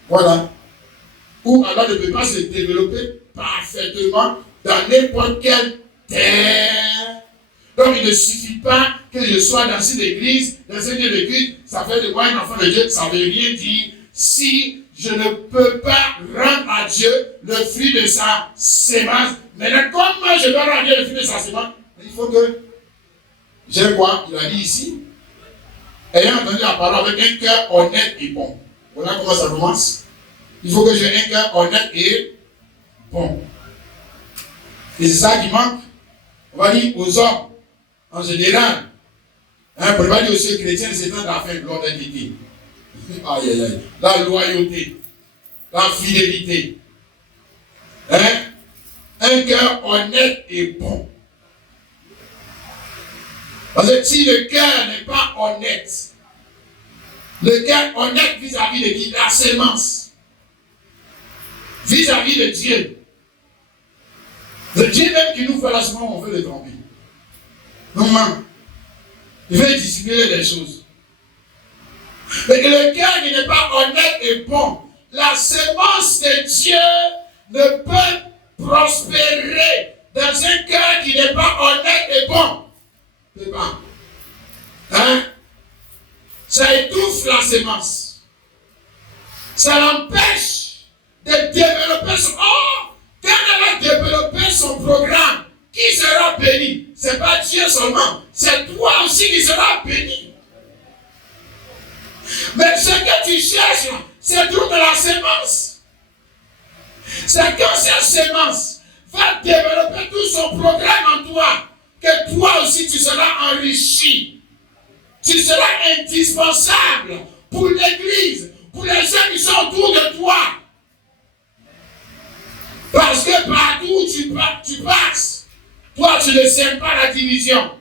Voilà. Ou alors ne peut pas se développer parfaitement dans n'importe quelle terre. Donc il ne suffit pas que je sois dans une église, dans un lieu de culte, ça fait de moi un enfant de Dieu, ça ne veut rien dire si je ne peux pas rendre à Dieu le fruit de sa semence. Maintenant, comment je dois rendre à Dieu le fruit de sa semence? Il faut que j'ai quoi? Il a dit ici. Ayant entendu la parole avec un cœur honnête et bon. Voilà comment ça commence. Il faut que j'ai un cœur honnête et bon. Et c'est ça qui manque. On va dire aux hommes, en général. Pour ne pas dire aussi aux chrétiens, c'est temps d'affaire, l'honnêteté. Aïe, aïe, aïe. La loyauté. La fidélité. Un cœur honnête et bon. Parce que si le cœur n'est pas honnête, le cœur honnête vis-à-vis de qui? La semence. Vis-à-vis de Dieu. Le Dieu même qui nous fait la semence, on veut le tromper. Non, il veut dissimuler les choses. Mais que le cœur qui n'est pas honnête et bon, la semence de Dieu ne peut prospérer dans un cœur qui n'est pas honnête et bon. C'est pas. Ça étouffe la semence. Ça l'empêche de développer son... Oh! Quand elle a développé son programme, qui sera béni? Ce n'est pas Dieu seulement, c'est toi aussi qui seras béni. Mais ce que tu cherches, c'est tout de la semence. C'est quand cette semence va développer tout son programme en toi, que toi aussi tu seras enrichi. Tu seras indispensable pour l'église, pour les gens qui sont autour de toi. Parce que partout où tu passes, toi tu ne sèmes pas la division.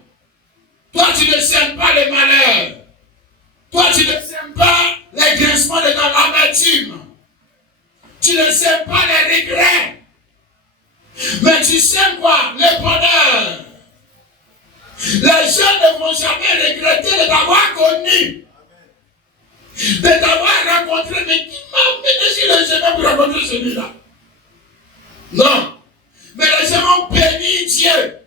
Toi tu ne sèmes pas les malheurs. Toi tu ne sèmes pas les grincements de l'amertume. Tu ne sèmes pas les regrets. Mais tu sèmes quoi? Le bonheur. Les gens ne vont jamais regretter de t'avoir connu, de t'avoir rencontré. Mais qui m'a amené sur le chemin pour rencontrer celui-là? Non. Mais les gens ont béni Dieu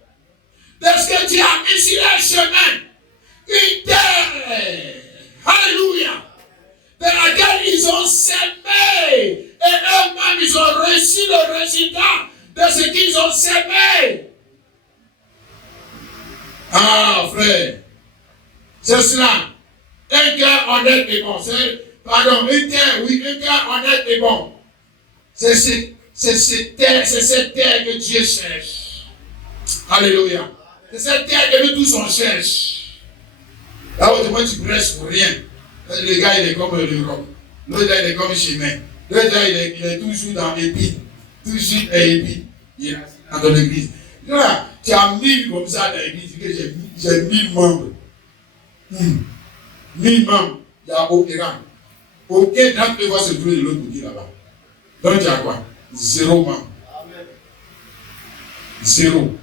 dépendant de ce qu'ils ont semé. Ah, frère, c'est cela. Un cœur honnête et bon. Pardon, un cœur honnête et bon. C'est cette terre que Dieu cherche. Alléluia. C'est cette terre que nous tous on cherche. Là où moi tu prêches pour rien. Le gars il est comme l'Europe. L'autre il est comme chemin. L'autre il est toujours dans l'épine. Toujours épine. Il est dans l'église. Là, tu as 1000 comme ça dans l'église. J'ai 1000 membres. 1000 membres. Il y a aucun. Aucun d'entre eux va se trouver de l'autre côté là-bas. Donc tu as quoi? 0 membre. 0.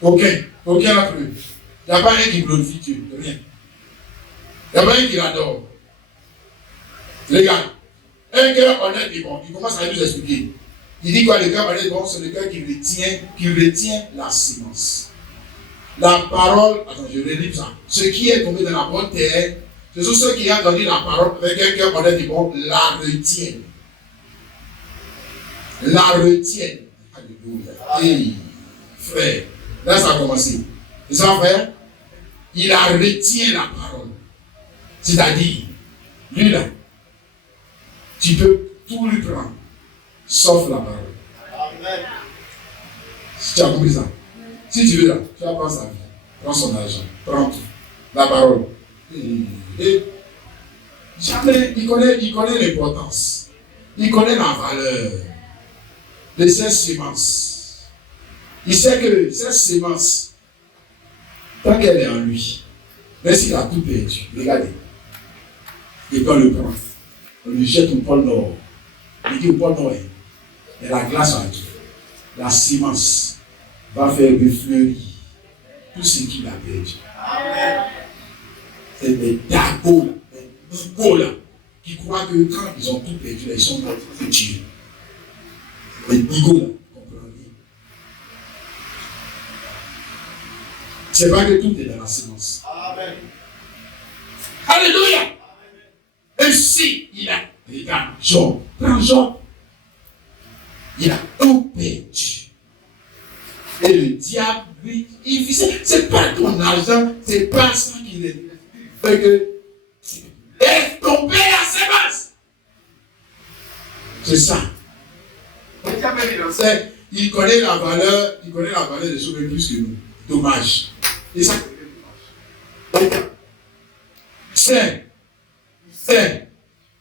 Aucun d'entre eux. Il n'y a pas un qui glorifie Dieu. Rien. Il n'y a pas un qui l'adore. Regarde. Un cœur honnête et bon. Il commence à nous expliquer. Il dit quoi, le cœur honnête et bon, c'est le cœur qui retient la semence. La parole, attends, je relis ça. Ce qui est tombé dans la bonne terre, ce sont ceux qui ont entendu la parole avec un cœur honnête et bon, la retiennent. La retiennent. Alléluia. Hey, frère, là ça a commencé. C'est ça, frère? Il a retient la parole. C'est-à-dire, lui là, tu peux tout lui prendre, sauf la parole. Amen. Si tu as compris ça, si tu veux là, tu vas prendre sa vie, prends son argent, prends tout, la parole. Et jamais, il connaît l'importance, il connaît la valeur de ces semences. Il sait que ces semences, tant qu'elle est en lui, même s'il a tout perdu, regardez, et quand on le prend, on le jette au pôle Nord. Il dit au pôle Nord, mais la glace en tout, la semence va faire fleurir tout ce qu'il a perdu. Amen. C'est des dagos, des nigos là, qui croient que quand ils ont tout perdu, ils sont morts de Dieu. Les nigos là, comprenez. C'est pas que tout est dans la semence. Amen. Alléluia. Et si il a, regarde, Job, prends Job, il a tout perdu. Et le diable, lui, il dit, c'est pas ton argent, c'est pas ça qu'il est. Fait que, est tombé à ses bases. C'est ça. Il connaît la valeur des choses plus que nous. Dommage. Et ça, c'est,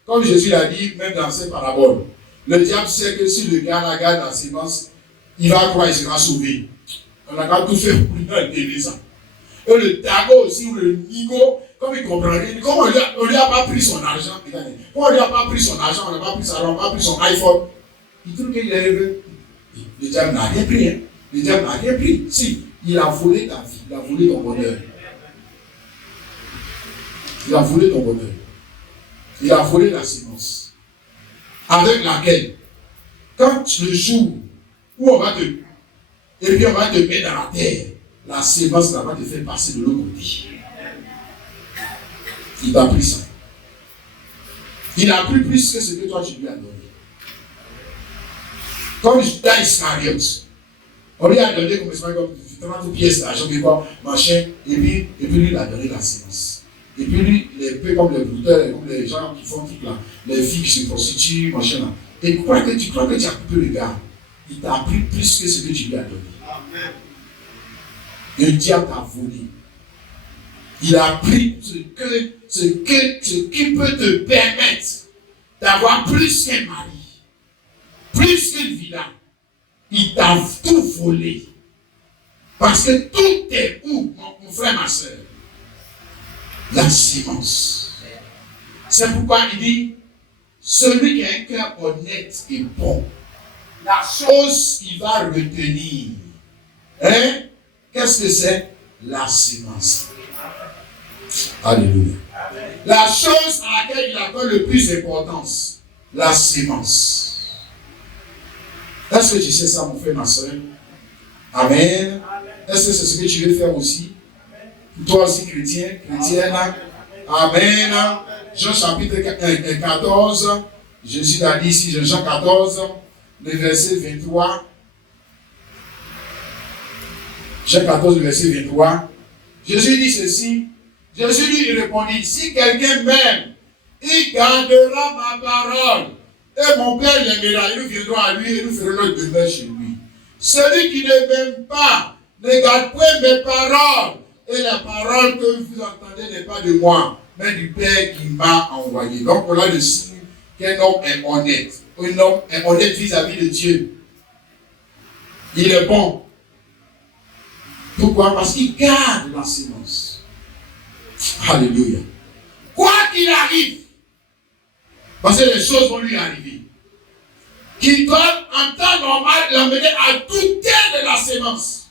comme Jésus l'a dit, même dans ses paraboles, le diable sait que si le gars la garde la sémence, il va croire qu'il sera sauvé. On a tout fait pour lui aider ça. Et le dago aussi, ou le nigo, comme il comprend rien, comme on lui a pas pris son argent, regardez, comme on lui a pas pris son argent, on n'a pas pris sa lampe, on n'a pas pris son iPhone, il trouve qu'il est heureux. Le diable n'a rien pris, hein. Le diable n'a rien pris. Si, il a volé ta vie, il a volé ton bonheur. Il a volé ton bonheur. Il a volé la sémence. Avec laquelle, quand le jour où on va te, et puis on va te mettre dans la terre, la sémence va te faire passer de l'autre côté. Il t'a pris ça. Il a pris plus que ce que toi tu lui as donné. Comme dans Iscariote, on lui a donné comme 30 pièces d'argent, machin, et puis lui il a donné la sémence. Et puis lui, il est un peu comme les brouteurs, comme les gens qui font tout là, les filles qui se prostituent, machin là. Et tu crois que tu as coupé le gars, il t'a pris plus que ce que tu lui as donné. Amen. Le diable t'a volé. Il a pris ce qui peut te permettre d'avoir plus qu'un mari, plus qu'une villa. Il t'a tout volé. Parce que tout est où, mon frère, ma soeur? La sémence. C'est pourquoi il dit, celui qui a un cœur honnête et bon, la chose qu'il va retenir, hein? Qu'est-ce que c'est? La sémence. Alléluia. La chose à laquelle il accorde le plus d'importance, la sémence. Est-ce que tu sais ça, mon frère, ma soeur? Amen. Est-ce que c'est ce que tu veux faire aussi? Toi aussi, chrétienne. Amen. Jean chapitre 14. Jésus a dit ici, Jean 14, le verset 23. Jean 14, le verset 23. Jésus dit ceci. Jésus lui répondit, si quelqu'un m'aime, il gardera ma parole. Et mon Père l'aimera, et nous viendrons à lui et nous ferons notre demeure chez lui. Celui qui ne m'aime pas, ne garde point mes paroles. Et la parole que vous entendez n'est pas de moi, mais du Père qui m'a envoyé. Donc voilà le signe qu'un homme est honnête. Un homme est honnête vis-à-vis de Dieu. Il est bon. Pourquoi? Parce qu'il garde la sémence. Alléluia. Quoi qu'il arrive, parce que les choses vont lui arriver, qu'il doit en temps normal l'amener à douter de la sémence.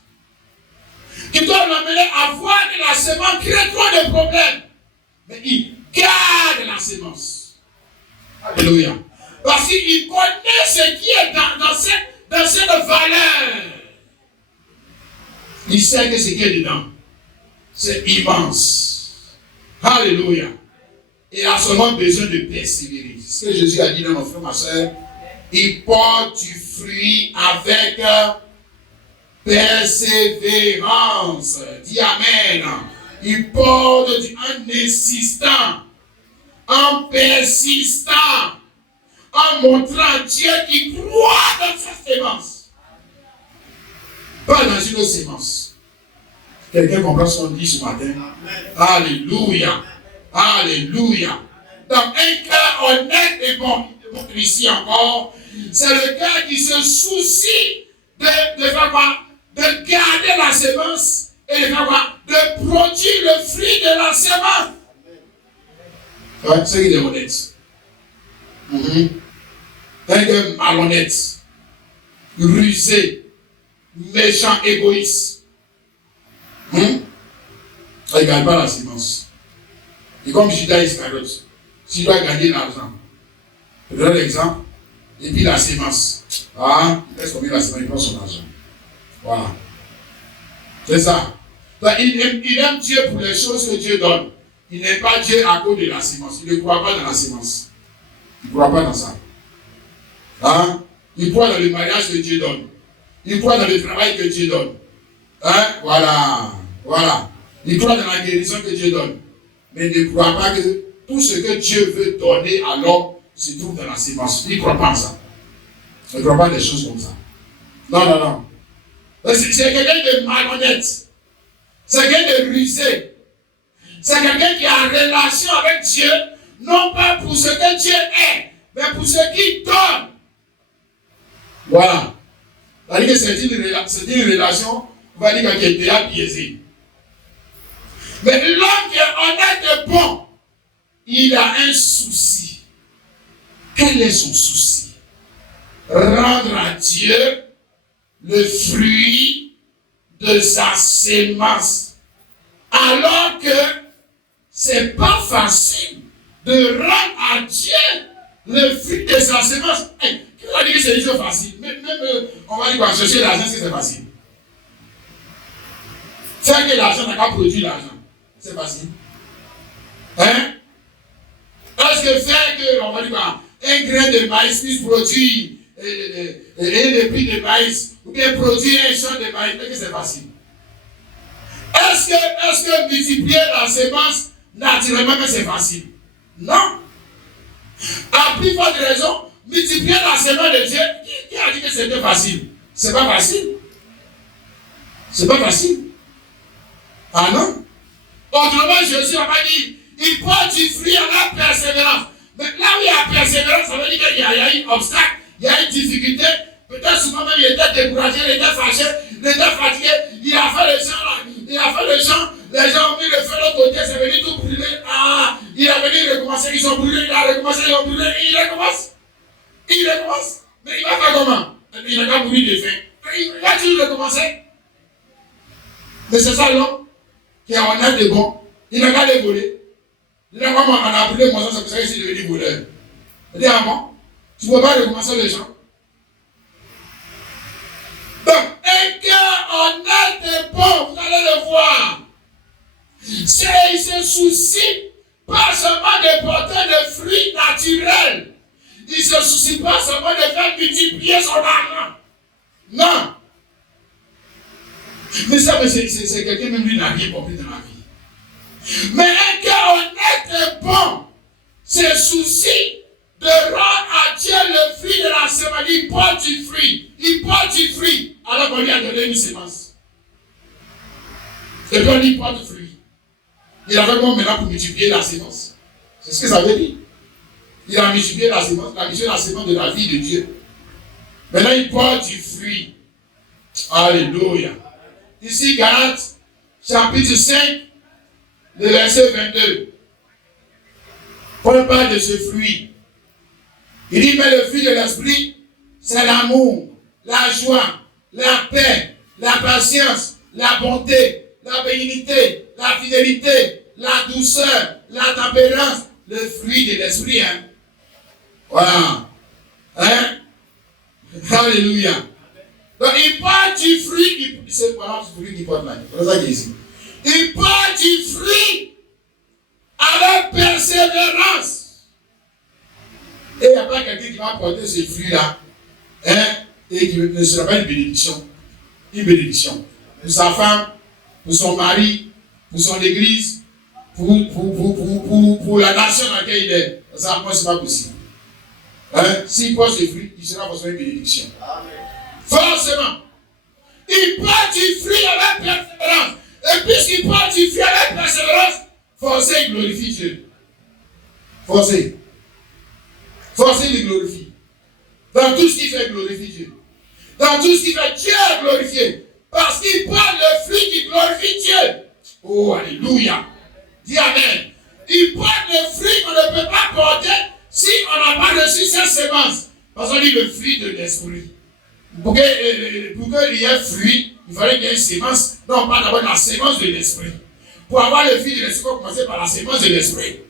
Qu'il doit l'amener à voir que la sémence crée trop de problèmes. Mais il garde la sémence. Alléluia. Parce qu'il connaît ce qui est dans cette valeur. Il sait que ce qui est dedans, c'est immense. Alléluia. Et a seulement besoin de persévérer. C'est ce que Jésus a dit dans mon frère, ma soeur. Il porte du fruit avec persévérance. Dis Amen. Il porte en insistant, en persistant, en montrant à Dieu qu'il croit dans sa sémence. Pas dans une autre sémence. Quelqu'un comprend ce qu'on dit ce matin? Alléluia. Alléluia. Donc un cœur honnête et bon, ici encore, c'est le cœur qui se soucie de faire quoi? De garder la sémence et de faire quoi? De produire le fruit de la sémence. Ouais, c'est qu'il est honnête. Un cœur malhonnête, rusé, méchant, égoïste. Il ne gagne pas la sémence. Et comme Judas Iscariote, s'il doit gagner l'argent, je donne l'exemple, et puis la sémence. Il laisse tomber la sémence, il prend son argent. Voilà. C'est ça. Donc, il aime Dieu pour les choses que Dieu donne. Il n'aime pas Dieu à cause de la sémence. Il ne croit pas dans la sémence. Il ne croit pas dans ça. Il croit dans le mariage que Dieu donne. Il croit dans le travail que Dieu donne. Voilà. Il croit dans la guérison que Dieu donne. Mais il ne croit pas que tout ce que Dieu veut donner à l'homme se trouve dans la sémence. Il ne croit pas en ça. Il ne croit pas des choses comme ça. Non. C'est quelqu'un de malhonnête. C'est quelqu'un de rusé. C'est quelqu'un qui a une relation avec Dieu, non pas pour ce que Dieu est, mais pour ce qu'il donne. Voilà. C'est-à-dire que c'est une relation, on va dire, qui est déjà biaisée. Mais l'homme qui est honnête et bon, il a un souci. Quel est son souci? Rendre à Dieu le fruit de sa sémence. Alors que c'est pas facile de rendre à Dieu le fruit de sa sémence. Qui va dire que c'est une chose facile? Même on va dire qu'on va chercher l'argent, c'est facile. Faire que l'argent n'a pas produit l'argent, c'est facile. Est-ce que faire que, on va dire, un grain de maïs puisse produire un épi de maïs, ou bien produire un champ de maïs, est-ce que c'est facile? Est-ce que multiplier la sémence naturellement, c'est facile? Non. À plus forte raison, multiplier la sémence de Dieu, qui a dit que c'était facile? C'est pas facile. C'est pas facile. Ah non? Autrement, Jésus n'a pas dit, il porte du fruit à la persévérance. Mais là où il y a persévérance, ça veut dire qu'il y a un obstacle, il y a une difficulté. Peut-être souvent même il était découragé, il était fâché, il était fatigué, il a fait les gens là, les gens ont mis le feu de l'autre côté, c'est venu tout brûler. Il est venu recommencer, ils sont brûlés, il a recommencé, ils ont brûlé, il recommence. Mais il va faire comment? Il n'a pas brûlé de faim. Il va toujours recommencer. Mais c'est ça l'homme qui est honnête et bon. Il n'a pas de voler. Il n'a pas on a brûlé mon sang, c'est pour ça qu'il est devenu voleur. Il dit, bon, tu ne peux pas recommencer les gens. Donc, un cœur honnête et bon, vous allez le voir. Il se soucie pas seulement de porter des fruits naturels. Il ne se soucie pas seulement de faire multiplier son argent. Non. Mais ça, c'est quelqu'un même lui n'a rien compris dans la vie. Mais un gars honnête et bon se soucie de rendre à Dieu le fruit de la semence. Il porte du fruit. Il porte du fruit. Alors qu'on lui a donné une semence. Et puis on dit porte du fruit. Il avait bon maintenant pour multiplier la semence. C'est ce que ça veut dire. Il a multiplié la semence, de la vie de Dieu. Maintenant il porte du fruit. Alléluia. Ici, Galates, chapitre 5, le verset 22. Paul parle de ce fruit. Il dit, mais le fruit de l'esprit, c'est l'amour, la joie, la paix, la patience, la bonté, la bénignité, la fidélité, la douceur, la tempérance, le fruit de l'esprit. Hein? Voilà. Hein? Alléluia. Donc il parle du fruit, c'est voilà le fruit qui porte là. Voilà ça qui est ici. Il parle du fruit avec persévérance. Et il n'y a pas quelqu'un qui va porter ce fruit-là, hein, et qui ne sera pas une bénédiction. Une bénédiction. Pour sa femme, pour son mari, pour son église, pour la nation dans laquelle il est. Ça, moi, ce n'est pas possible. Hein? S'il porte ce fruit, il sera forcément une bénédiction. Amen. Forcément. Il porte du fruit avec persévérance. Et puisqu'il porte du fruit avec persévérance, forcé, il glorifie Dieu. Forcé. Forcé, il glorifie. Dans tout ce qu'il fait, glorifie Dieu. Dans tout ce qu'il fait, Dieu est glorifié. Parce qu'il porte le fruit qui glorifie Dieu. Oh, alléluia. Dis amen. Il porte le fruit qu'on ne peut pas porter si on n'a pas reçu cette semence. Parce qu'on dit le fruit de l'esprit. Pour qu'il y ait fruit, il fallait qu'il y ait une sémence. Non, on parle d'abord de la sémence de l'esprit. Pour avoir le fruit de l'esprit, il faut commencer par la sémence de l'esprit.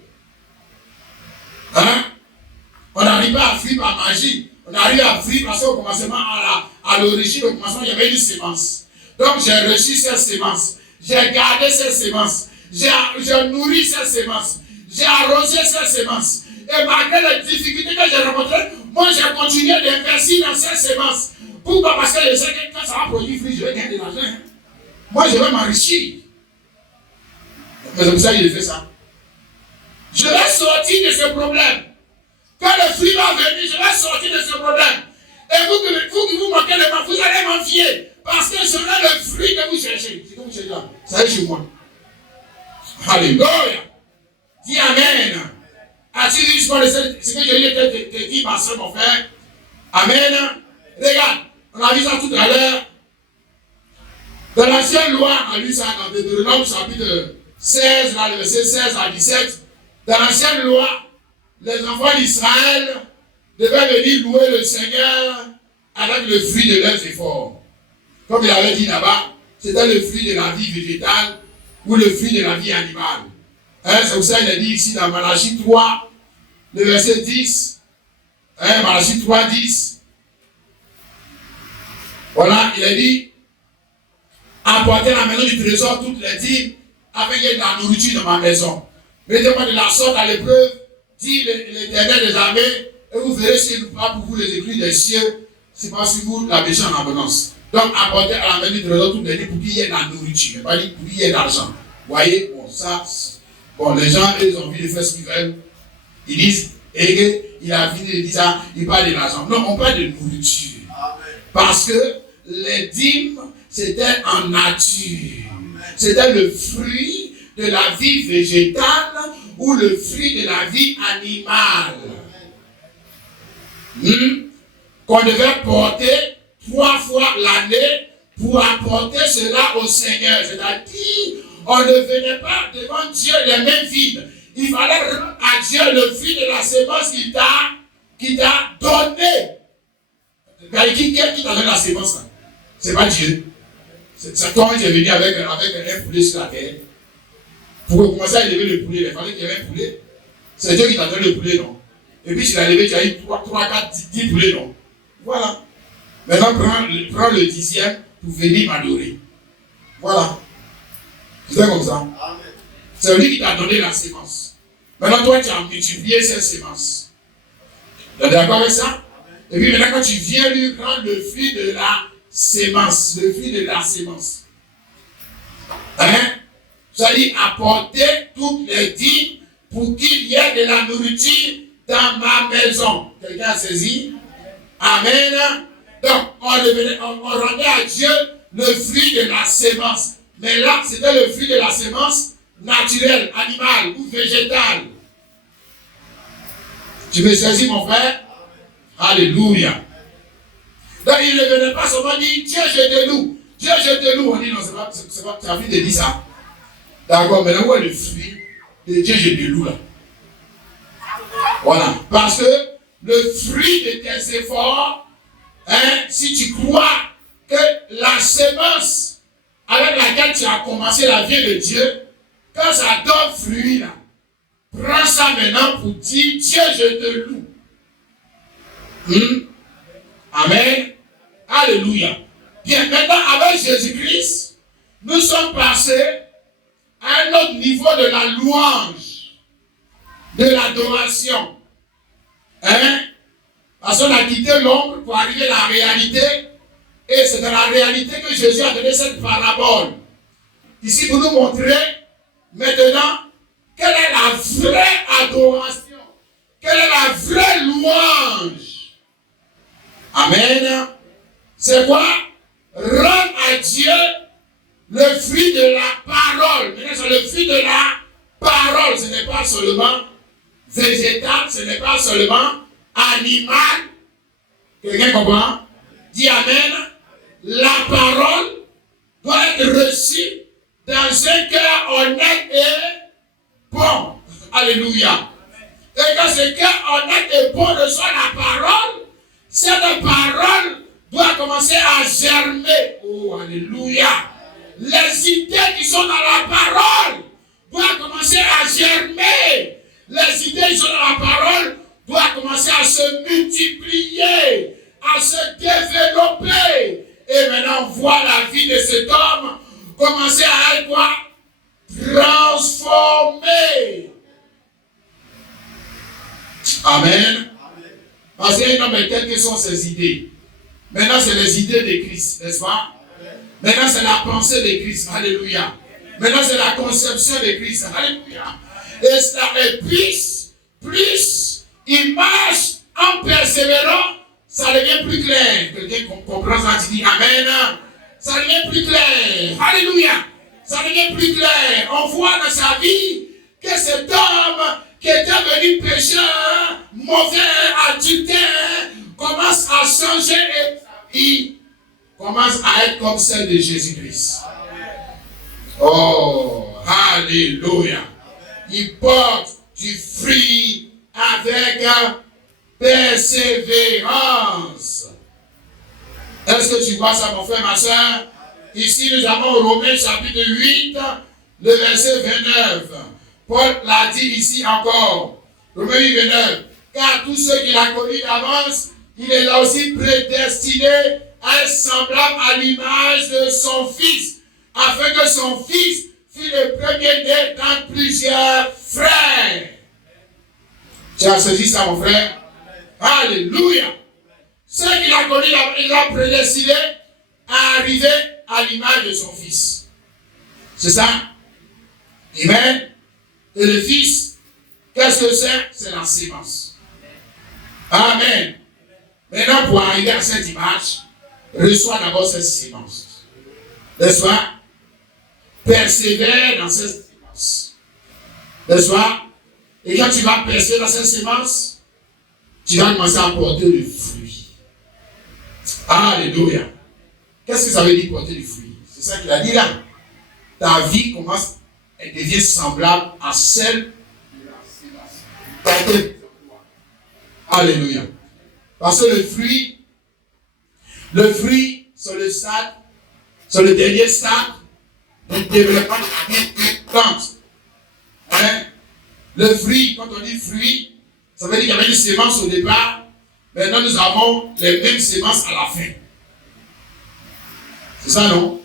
Hein? On n'arrive pas à fruit par magie. On arrive à fruit parce qu'au commencement, à l'origine, au commencement, il y avait une sémence. Donc j'ai reçu cette sémence. J'ai gardé cette sémence. J'ai nourri cette sémence. J'ai arrosé cette sémence. Et malgré les difficultés que j'ai rencontrées, moi j'ai continué d'investir dans cette sémence. Pourquoi? Parce que je sais que quand ça va produire fruit, je vais gagner de l'argent. Moi je vais m'enrichir. Mais c'est pour ça qu'il fait ça. Je vais sortir de ce problème. Quand le fruit va venir, je vais sortir de ce problème. Et vous qui vous manquez de moi, vous allez m'envier. Parce que je serai le fruit que vous cherchez. C'est que vous cherchez là. Ça est chez moi. Alléluia. Dis amen. As-tu vu ce que je lui ai dit, ma soeur, mon frère? Amen. Regarde, on a vu ça tout à l'heure. Dans l'ancienne loi, on a lu ça dans Deutéronome chapitre 16, là, le verset 16 à 17. Dans l'ancienne loi, les enfants d'Israël devaient venir louer le Seigneur avec le fruit de leurs efforts. Comme il avait dit là-bas, c'était le fruit de la vie végétale ou le fruit de la vie animale. Hein, c'est pour ça qu'il a dit ici dans Malachie 3, le verset 10. Hein, Malachie 3, 10. Voilà, il a dit, apportez à la maison du trésor toutes les dîmes, afin qu'il y ait de la nourriture dans ma maison. Mettez-moi de la sorte à l'épreuve, dit l'Éternel des armées, et vous verrez s'il ne fera pour vous les écrits des cieux, c'est pas sur vous la bénédiction en abondance. Donc, apportez à la maison du trésor toutes les dîmes pour qu'il y ait de la nourriture, pas dit pour qu'il y ait de l'argent. Vous voyez, bon, ça, bon, les gens, ils ont envie de faire ce qu'ils veulent. Ils disent, il a fini de dire ça, il parle de l'argent. Non, on parle de nourriture. Parce que les dîmes, c'était en nature. C'était le fruit de la vie végétale ou le fruit de la vie animale. Qu'on devait porter 3 fois l'année pour apporter cela au Seigneur. C'est-à-dire, on ne venait pas devant Dieu les mains vides. Il fallait rendre à Dieu le fruit de la sémence qu'il t'a donné. Qui t'a donné la sémence? C'est pas Dieu. C'est toi qui es venu avec un poulet sur la terre. Pour commencer à élever le poulet, il fallait qu'il y ait un poulet. C'est Dieu qui t'a donné le poulet, non? Et puis tu l'as élevé, tu as eu 3, 4, 10 poulets, non? Voilà. Maintenant, prends le 10e pour venir m'adorer. Voilà. C'est comme ça. C'est lui qui t'a donné la sémence. Maintenant, toi, tu as multiplié cette sémence. Vous êtes d'accord avec ça? Et puis maintenant, quand tu viens lui prendre le fruit de la sémence, le fruit de la sémence. Hein? C'est-à-dire apporter toutes les dîmes pour qu'il y ait de la nourriture dans ma maison. Quelqu'un a saisi? Amen. Donc, on rendait à Dieu le fruit de la sémence. Mais là, c'était le fruit de la sémence naturelle, animale ou végétale. Tu me saisis, mon frère? Alléluia. Donc, il ne venait pas seulement dire Dieu, je te loue. Dieu, je te loue. On dit non, c'est pas, tu as envie de dire ça. D'accord, mais là où est le fruit de Dieu, je te loue là? Voilà. Parce que le fruit de tes efforts, hein, si tu crois que la sémence avec laquelle tu as commencé la vie de Dieu, quand ça donne fruit là, prends ça maintenant pour dire Dieu, je te loue. Amen. Alléluia. Bien, maintenant avec Jésus-Christ, nous sommes passés à un autre niveau de la louange, de l'adoration. Hein? Parce qu'on a quitté l'ombre pour arriver à la réalité. Et c'est dans la réalité que Jésus a donné cette parabole. Ici, pour nous montrer maintenant quelle est la vraie adoration. Quelle est la vraie louange. Amen. C'est quoi? Rendre à Dieu le fruit de la parole. Maintenant, c'est le fruit de la parole. Ce n'est pas seulement végétal, ce n'est pas seulement animal. Quelqu'un comprend? Dis Amen. La parole doit être reçue dans un cœur honnête et bon. Alléluia. Et quand ce cœur honnête et bon reçoit la parole, cette parole doit commencer à germer. Oh, alléluia. Les idées qui sont dans la parole doivent commencer à germer. Les idées qui sont dans la parole doivent commencer à se multiplier, à se développer. Et maintenant, on voit la vie de cet homme commencer à être quoi? Transformée. Amen. Parce qu'il y a un homme tel que sont ses idées. Maintenant, c'est les idées de Christ, n'est-ce pas? Maintenant, c'est la pensée de Christ. Alléluia. Maintenant, c'est la conception de Christ. Alléluia. Et ça est plus il marche en persévérant, ça devient plus clair. Quelqu'un comprend ça, tu dis Amen. Ça devient plus clair. Alléluia. Ça devient plus clair. On voit dans sa vie que cet homme qui était venu pécheur, mauvais, adultère, commence à changer et il commence à être comme celle de Jésus-Christ. Oh, alléluia. Il porte du fruit avec persévérance. Est-ce que tu vois ça, mon frère, ma soeur? Ici, nous avons Romains chapitre 8, le verset 29. Paul l'a dit ici encore. Romains 8, 29. Car tous ceux qu'il a connus d'avance, il est là aussi prédestiné à être semblable à l'image de son Fils, afin que son Fils fût le premier-né dans plusieurs frères. Tu as saisi ça, mon frère? Alléluia. Ceux qu'il a connus, il a prédestiné à arriver à l'image de son Fils. C'est ça? Amen. Et le Fils, qu'est-ce que c'est? C'est la sémence. Amen. Maintenant, pour arriver à cette image, reçois d'abord cette sémence. N'est-ce pas? Persévère dans cette sémence. N'est-ce pas? Et quand tu vas persévérer dans cette sémence, tu vas commencer à porter du fruit. Alléluia. Qu'est-ce que ça veut dire porter du fruit? C'est ça qu'il a dit là. Ta vie commence, elle devient semblable à celle de la sémence. Alléluia. Parce que le fruit, c'est le stade, c'est le dernier stade du développement de la plante. Hein? Le fruit, quand on dit fruit, ça veut dire qu'il y avait une sémence au départ. Maintenant, nous avons les mêmes sémences à la fin. C'est ça, non?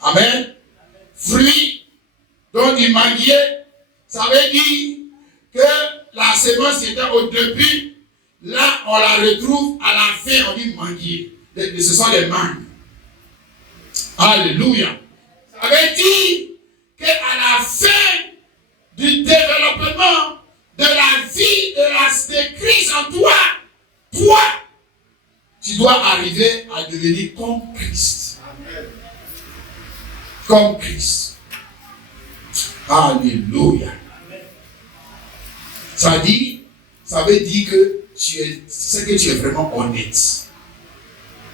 Amen. Fruit, donc du manguier, ça veut dire que la sémence était au début, là, on la retrouve à la fin, on dit manguier. Ce sont les mangues. Alléluia. Ça veut dire qu'à la fin du développement de la vie de Christ en toi, tu dois arriver à devenir comme Christ. Comme Christ. Alléluia. Ça veut dire que c'est que tu es vraiment honnête.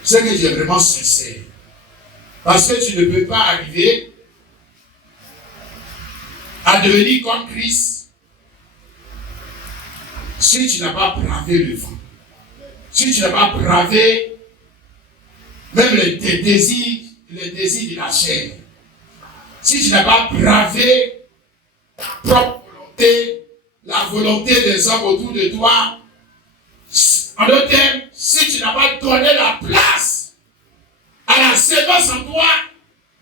C'est que tu es vraiment sincère. Parce que tu ne peux pas arriver à devenir comme Christ si tu n'as pas bravé le vent. Si tu n'as pas bravé même les désirs de la chair. Si tu n'as pas bravé ta propre volonté, la volonté des hommes autour de toi, en d'autres termes, si tu n'as pas donné la place à la sémence en toi,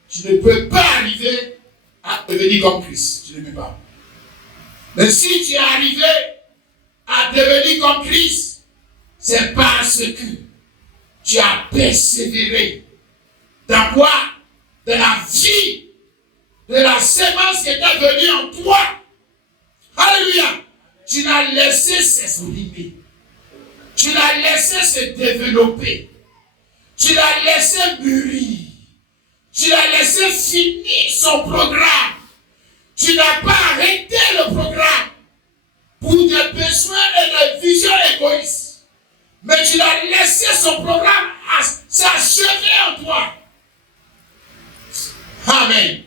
tu ne peux pas arriver à devenir comme Christ. Tu ne peux pas. Mais si tu es arrivé à devenir comme Christ, c'est parce que tu as persévéré dans quoi? De la vie, de la sémence qui était venue en toi. Alléluia. Tu l'as laissé s'exprimer. Tu l'as laissé se développer. Tu l'as laissé mûrir. Tu l'as laissé finir son programme. Tu n'as pas arrêté le programme pour des besoins et des visions égoïstes. Mais tu l'as laissé son programme s'achever en toi. Amen.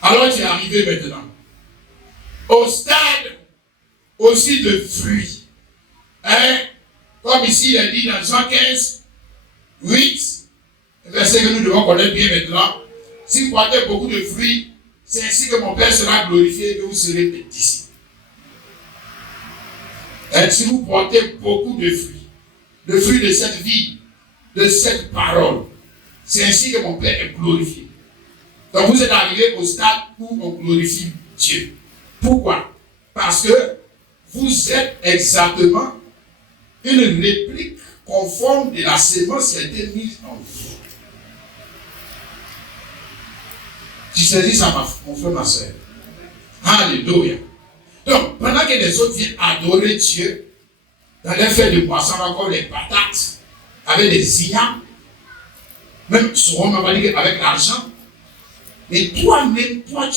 Alors tu es arrivé maintenant au stade aussi de fruits. Hein? Comme ici il est dit dans Jean 15, 8, verset que nous devons connaître bien maintenant. Si vous portez beaucoup de fruits, c'est ainsi que mon Père sera glorifié et que vous serez des disciples. Si vous portez beaucoup de fruits de cette vie, de cette parole, c'est ainsi que mon Père est glorifié. Donc vous êtes arrivé au stade où on glorifie Dieu. Pourquoi? Parce que vous êtes exactement une réplique conforme de la sémence qui a été mise en vous. Tu saisis ça, mon frère, ma soeur. Alléluia. Donc, pendant que les autres viennent adorer Dieu, dans les fêtes de poisson, encore les patates, avec des ignats, même souvent, on va dire avec l'argent. Mais toi-même, toi-même,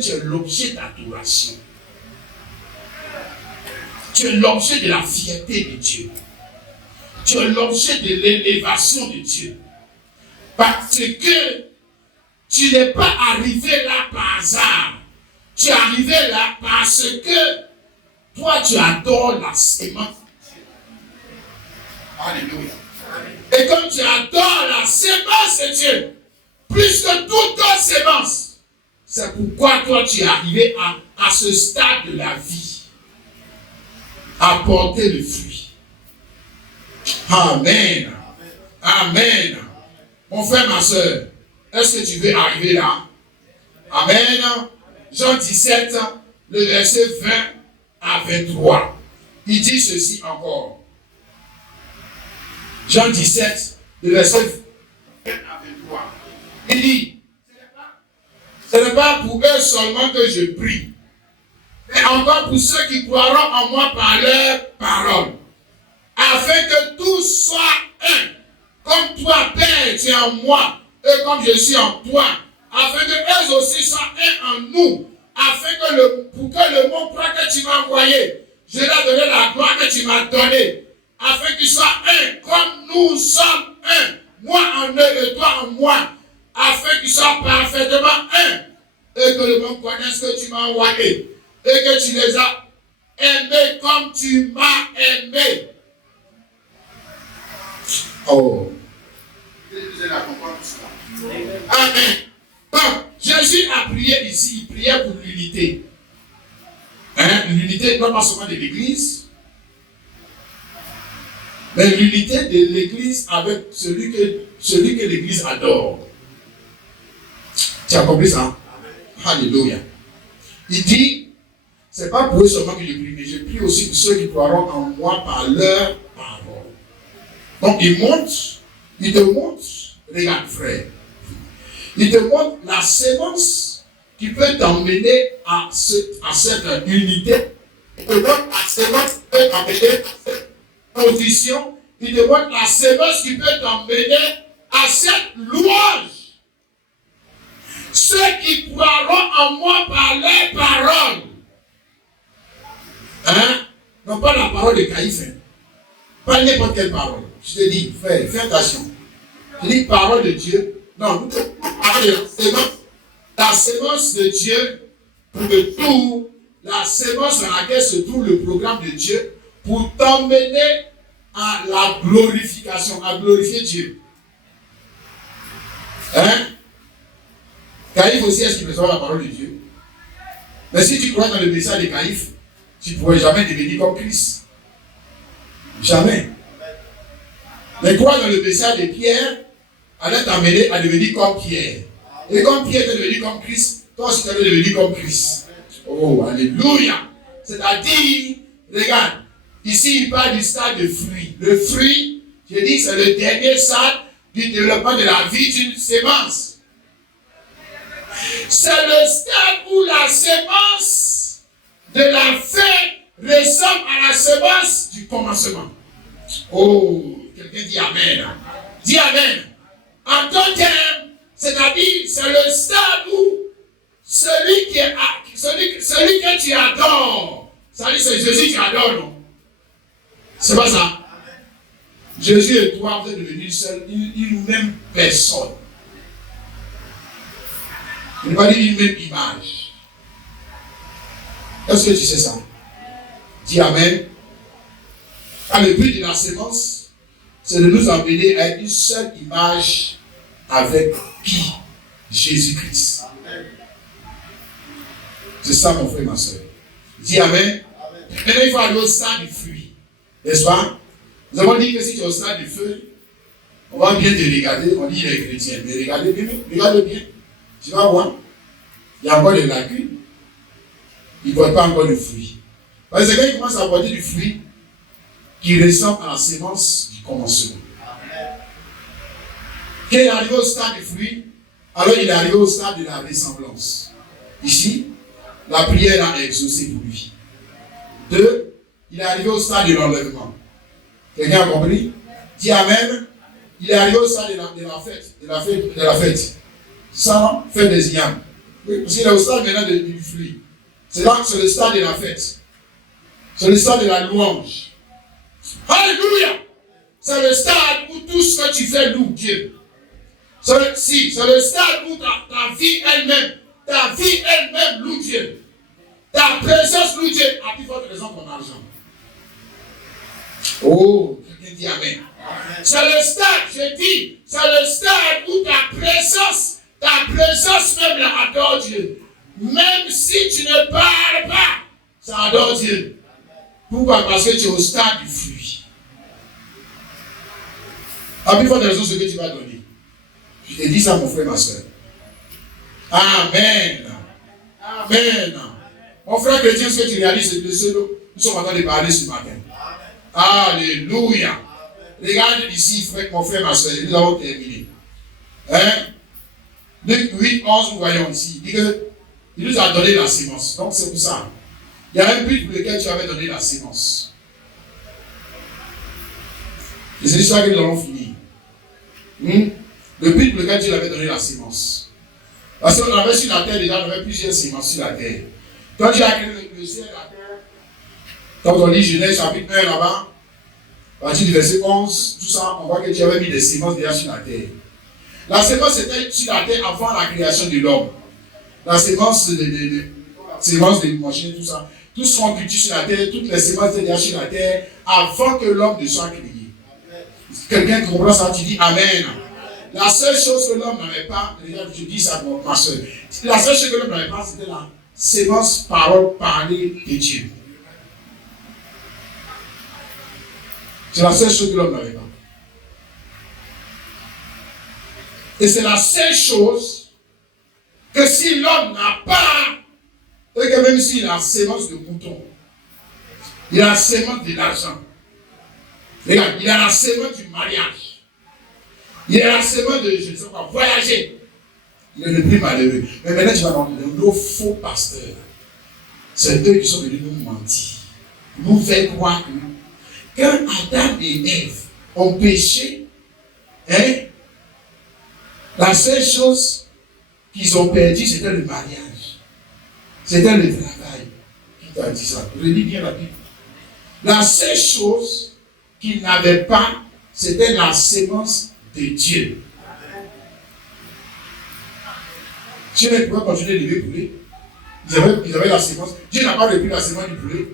tu es l'objet d'adoration. Tu es l'objet de la fierté de Dieu. Tu es l'objet de l'élévation de Dieu. Parce que tu n'es pas arrivé là par hasard. Tu es arrivé là parce que toi, tu adores la sémence de Dieu. Alléluia. Et comme tu adores la sémence de Dieu, plus que toute autre sémence, c'est pourquoi toi, tu es arrivé à ce stade de la vie, à porter le fruit. Amen. Amen. Mon frère, ma soeur, est-ce que tu veux arriver là? Amen. Jean 17, le verset 20 à 23. Il dit ceci encore. Jean 17, le verset 20 à 23. Il dit, ce n'est pas pour eux seulement que je prie, mais encore pour ceux qui croiront en moi par leur parole, afin que tous soient un, comme toi, Père, tu es en moi, et comme je suis en toi, afin que eux aussi soient un en nous, afin que pour que le monde croit que tu m'as envoyé, je leur donne la gloire que tu m'as donnée, afin qu'ils soient un, comme nous sommes un, moi en eux et toi en moi, afin qu'ils soient parfaitement un, et que le monde connaisse que tu m'as envoyé, et que tu les as aimés comme tu m'as aimé. Oh. Vous allez comprendre cela. Amen. Bon, Jésus a prié ici, il priait pour l'unité. L'unité non pas seulement de l'Église, mais l'unité de l'Église avec celui que l'Église adore. Tu as compris ça? Alléluia. Il dit, c'est pas pour eux seulement que je prie, mais je prie aussi pour ceux qui croiront en moi par leur parole. Donc il te montre, regarde frère, il te montre la sémence qui peut t'emmener à cette unité. Il te montre la sémence qui peut t'emmener à cette position. Il te montre la sémence qui peut t'emmener à cette louange. Ceux qui croiront en moi par leur parole. Non pas la parole de Caïphe. Pas n'importe quelle parole. Je te dis, frère, fais attention. Je dis parole de Dieu. Non, la sémence de Dieu pour le tout, la sémence dans laquelle se trouve le programme de Dieu pour t'emmener à la glorification, à glorifier Dieu. Caïphe aussi, est-ce qu'il reçoit la parole de Dieu? Mais si tu crois dans le message de Caïphe, tu ne pourrais jamais devenir comme Christ. Jamais. Mais croire dans le message de Pierre, allait t'amener à devenir comme Pierre. Et comme Pierre est devenu comme Christ, toi aussi tu es devenu comme Christ. Oh, alléluia. C'est-à-dire, regarde, ici il parle du stade de fruit. Le fruit, je dis, c'est le dernier stade du développement de la vie d'une sémence. C'est le stade où la sémence de la fin ressemble à la sémence du commencement. Oh, quelqu'un dit Amen. Dis Amen. En d'autres termes, c'est-à-dire, c'est le stade où celui que tu adores, c'est-à-dire c'est Jésus qui adore, non? C'est pas ça. Jésus et toi, vous êtes devenus seuls, une même personne. Il ne va pas dire une même image. Est-ce que tu sais ça? Dis Amen. Car le but de la sémence, c'est de nous amener à une seule image avec qui? Jésus-Christ. C'est ça mon frère, ma soeur. Dis Amen. Maintenant il faut aller au stade du fruit. N'est-ce pas? Nous avons dit que si tu es au stade du feu, on va bien te regarder, on dit les chrétiens, mais regarde bien. Tu vas voir, il y a encore des lacunes. Il ne porte pas encore de fruit. Parce que quand il commence à porter du fruit, qui ressemble à la sémence du commencement. Quand il est arrivé au stade du fruit, alors il est arrivé au stade de la ressemblance. Ici, la prière a exaucé pour lui. 2, il est arrivé au stade de l'enlèvement. Quelqu'un a compris? Dis Amen. Il est arrivé au stade de la fête. Ça, fête des yams. Oui, parce qu'il est au stade maintenant du fruit. C'est là que c'est le stade de la fête. C'est le stade de la louange. Alléluia! C'est le stade où tout ce que tu fais loue Dieu. C'est le stade où ta vie elle-même loue Dieu. Ta présence loue Dieu à plus forte raison ton argent. Oh, quelqu'un dit Amen. C'est le stade, je dis, c'est le stade où ta présence même adore Dieu. Même si tu ne parles pas, ça adore Dieu. Pourquoi? Parce que tu es au stade du fruit. À plus forte raison, ce que tu vas donner. Je te dis ça, mon frère, ma soeur. Amen. Amen. Mon frère chrétien, ce que tu réalises, c'est de ce dont nous sommes en train de parler ce matin. Alléluia. Regarde ici, frère, mon frère, ma soeur, nous avons terminé. Luc 8, 11, nous voyons ici. Il dit qu'il nous a donné la sémence. Donc c'est pour ça. Il y a un but pour lequel tu avais donné la sémence. Et c'est ça que nous allons finir. Le but pour lequel Dieu avait donné la sémence. Parce qu'on avait sur la terre déjà, on avait plusieurs sémences sur la terre. Quand Dieu a créé le ciel et la terre, quand on lit Genèse chapitre 1 là-bas, à partir du verset 11, tout ça, on voit que Dieu avait mis des sémences déjà sur la terre. La sémence était sur la terre avant la création de l'homme. La sémence de machines, tout ça. Tout ce qu'on cultive sur la terre, toutes les sémences étaient déjà sur la terre avant que l'homme ne soit créé. Quelqu'un qui comprend ça, tu dis Amen. La seule chose que l'homme n'avait pas, regarde, je dis ça pour ma soeur, la seule chose que l'homme n'avait pas, c'était la sémence parole parlée de Dieu. C'est la seule chose que l'homme n'avait pas. Et c'est la seule chose que si l'homme n'a pas Et que même s'il a la sémence de mouton, il a la sémence de l'argent. Regarde, il a la sémence du mariage. Il a la sémence de, je ne sais pas, voyager. Il est le plus malheureux. Mais maintenant, tu vas dans nos faux pasteurs. C'est eux qui sont venus nous mentir. Nous faire croire que quand Adam et Ève ont péché, la seule chose qu'ils ont perdu, c'était le mariage. C'était le travail. Qui t'a dit ça? Je lis bien la Bible. La seule chose qu'ils n'avaient pas, c'était la sémence de Dieu. Dieu ne pouvait continuer d'élever le poulet. Ils avaient la sémence. Dieu n'a pas repris la sémence du poulet.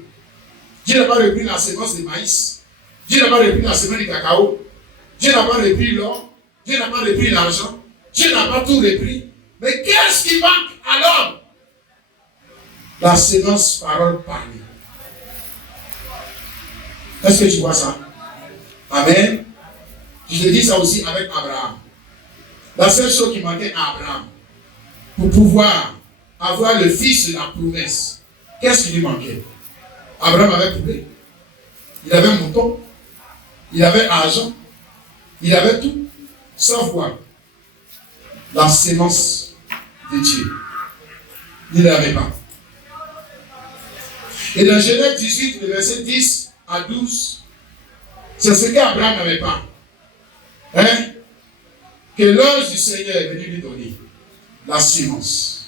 Dieu n'a pas repris la sémence de maïs. Dieu n'a pas repris la sémence du cacao. Dieu n'a pas repris l'or. Dieu n'a pas repris l'argent. Dieu n'a pas tout repris. Mais qu'est-ce qui manque à l'homme? La sémence parole parlée. Est-ce que tu vois ça? Amen. Je te dis ça aussi avec Abraham. La seule chose qui manquait à Abraham, pour pouvoir avoir le fils de la promesse, qu'est-ce qui lui manquait? Abraham avait poulet, il avait mouton, il avait argent, il avait tout, sauf quoi? La sémence de Dieu. Il ne l'avait pas. Et dans Genèse 18, le verset 10 à 12, c'est ce qu'Abraham n'avait pas. Que l'ange du Seigneur est venu lui donner. La sémence.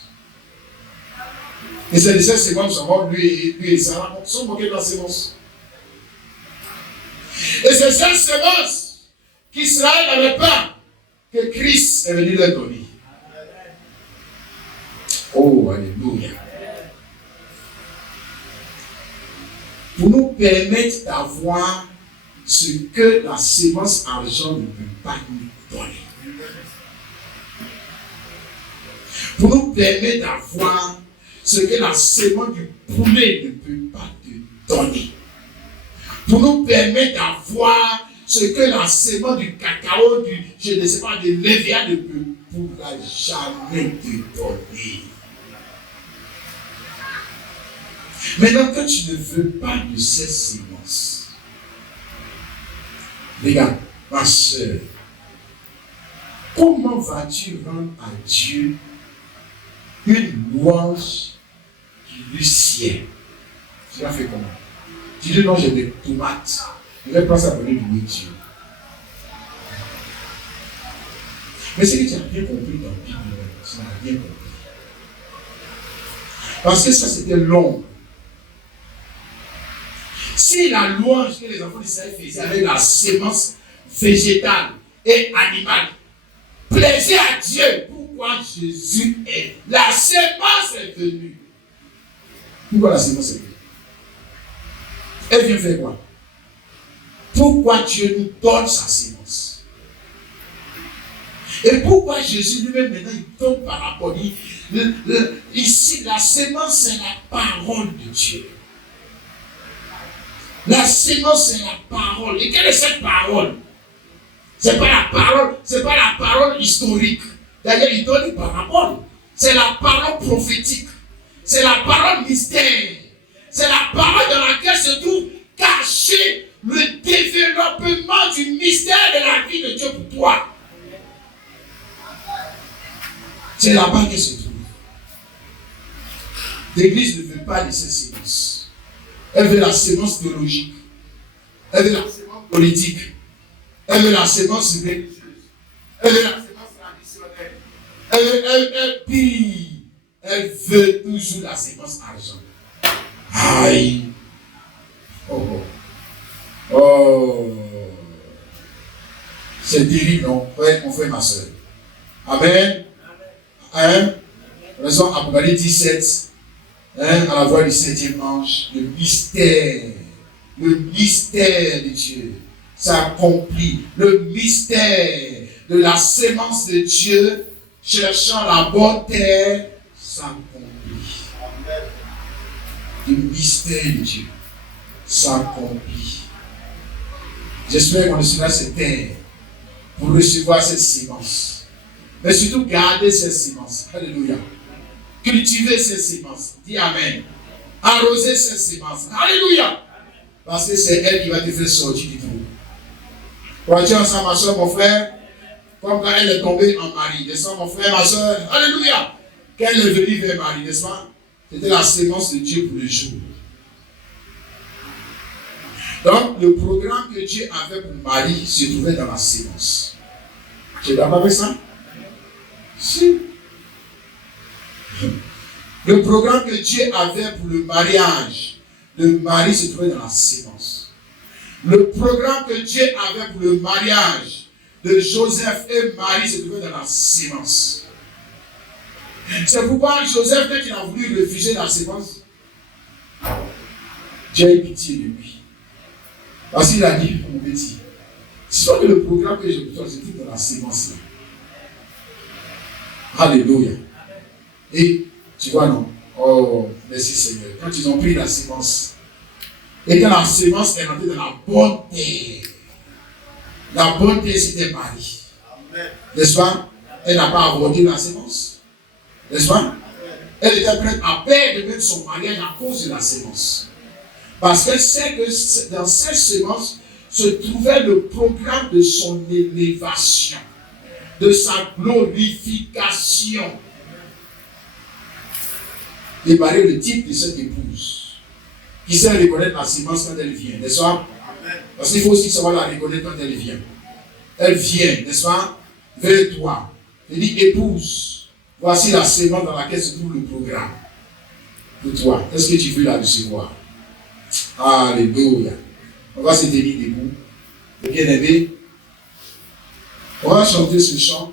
Et c'est de cette sémence, lui et Sarah sont moqués de la sémence. Et c'est cette sémence qu'Israël n'avait pas, que Christ est venu leur donner. Oh, alléluia. Pour nous permettre d'avoir ce que la sémence argent ne peut pas nous donner. Pour nous permettre d'avoir ce que la sémence du poulet ne peut pas te donner. Pour nous permettre d'avoir ce que la sémence du cacao, je ne sais pas, de l'Évia ne pourra jamais te donner. Maintenant, quand tu ne veux pas de cette sémence, regarde, ma soeur, comment vas-tu rendre à Dieu une louange qui lui sied? Tu l'as fait comment? Tu dis non, j'ai des tomates. Je vais pas s'appeler louer Dieu. Mais c'est que tu as bien compris dans la Bible, tu n'as rien compris. Parce que ça, c'était l'ombre. Si la louange que les enfants d'Israël faisaient avec la sémence végétale et animale plaisait à Dieu, pourquoi Jésus est? La sémence est venue. Pourquoi la sémence est venue? Elle vient faire quoi? Pourquoi Dieu nous donne sa sémence? Et pourquoi Jésus lui-même maintenant il tombe par rapport? Ici, la sémence c'est la parole de Dieu. La sémence c'est la parole. Et quelle est cette parole? C'est pas la parole historique. D'ailleurs, il donne une parabole. C'est la parole prophétique. C'est la parole mystère. C'est la parole dans laquelle se trouve caché le développement du mystère de la vie de Dieu pour toi. C'est là-bas que se trouve. L'Église ne veut pas de cette sémence. Elle veut la sémence théologique. Elle veut la sémence politique. Elle veut la sémence religieuse. Elle veut la sémence traditionnelle. Elle veut toujours la sémence argent. Aïe. Oh. C'est terrible, non? Ouais, mon frère, ma soeur. Amen. Hein? Raison Apocalypse 17. À la voix du 7e ange. Le mystère de Dieu s'accomplit. Le mystère de la sémence de Dieu cherchant la bonne terre s'accomplit. Le mystère de Dieu s'accomplit. J'espère qu'on sera cette terre pour recevoir cette sémence. Mais surtout garder cette sémence. Alléluia. cultiver ses semences. Dis Amen. Arroser ses semences. Alléluia. Parce que c'est elle qui va te faire sortir du trou. Crois-tu en ça, ma soeur, mon frère? Comme quand elle est tombée en mari, n'est-ce pas, mon frère, ma soeur? Alléluia. Quand elle est venue vers Marie, n'est-ce pas? C'était la sémence de Dieu pour le jour. Donc, le programme que Dieu avait pour Marie se trouvait dans la sémence. Tu es d'accord avec ça? Si. Le programme que Dieu avait pour le mariage de Marie se trouvait dans la sémence. Le programme que Dieu avait pour le mariage de Joseph et Marie se trouvait dans la sémence. C'est pourquoi Joseph, dès qu'il a voulu refuser la sémence, Dieu a eu pitié de lui. Parce qu'il a dit, mon petit, c'est que le programme que je vous donne, se trouve dans la sémence là. Alléluia. Et tu vois, non? Oh, merci Seigneur. Quand ils ont pris la sémence, et quand la sémence est rentrée dans la bonne terre, la bonne terre c'était Marie. N'est-ce pas? Elle n'a pas avorté la sémence. N'est-ce pas? Elle était prête à perdre même son mariage à cause de la sémence. Parce qu'elle sait que dans cette sémence se trouvait le programme de son élévation, de sa glorification. Et Marie est le type de cette épouse qui sait reconnaître la sémence quand elle vient, n'est-ce pas? Parce qu'il faut aussi savoir la reconnaître quand elle vient. Elle vient, n'est-ce pas? Vers toi. Elle dit, épouse, voici la sémence dans laquelle se trouve le programme. Pour toi, est-ce que tu veux la recevoir? Alléluia. On va se tenir debout. Bien-aimé, on va chanter ce chant.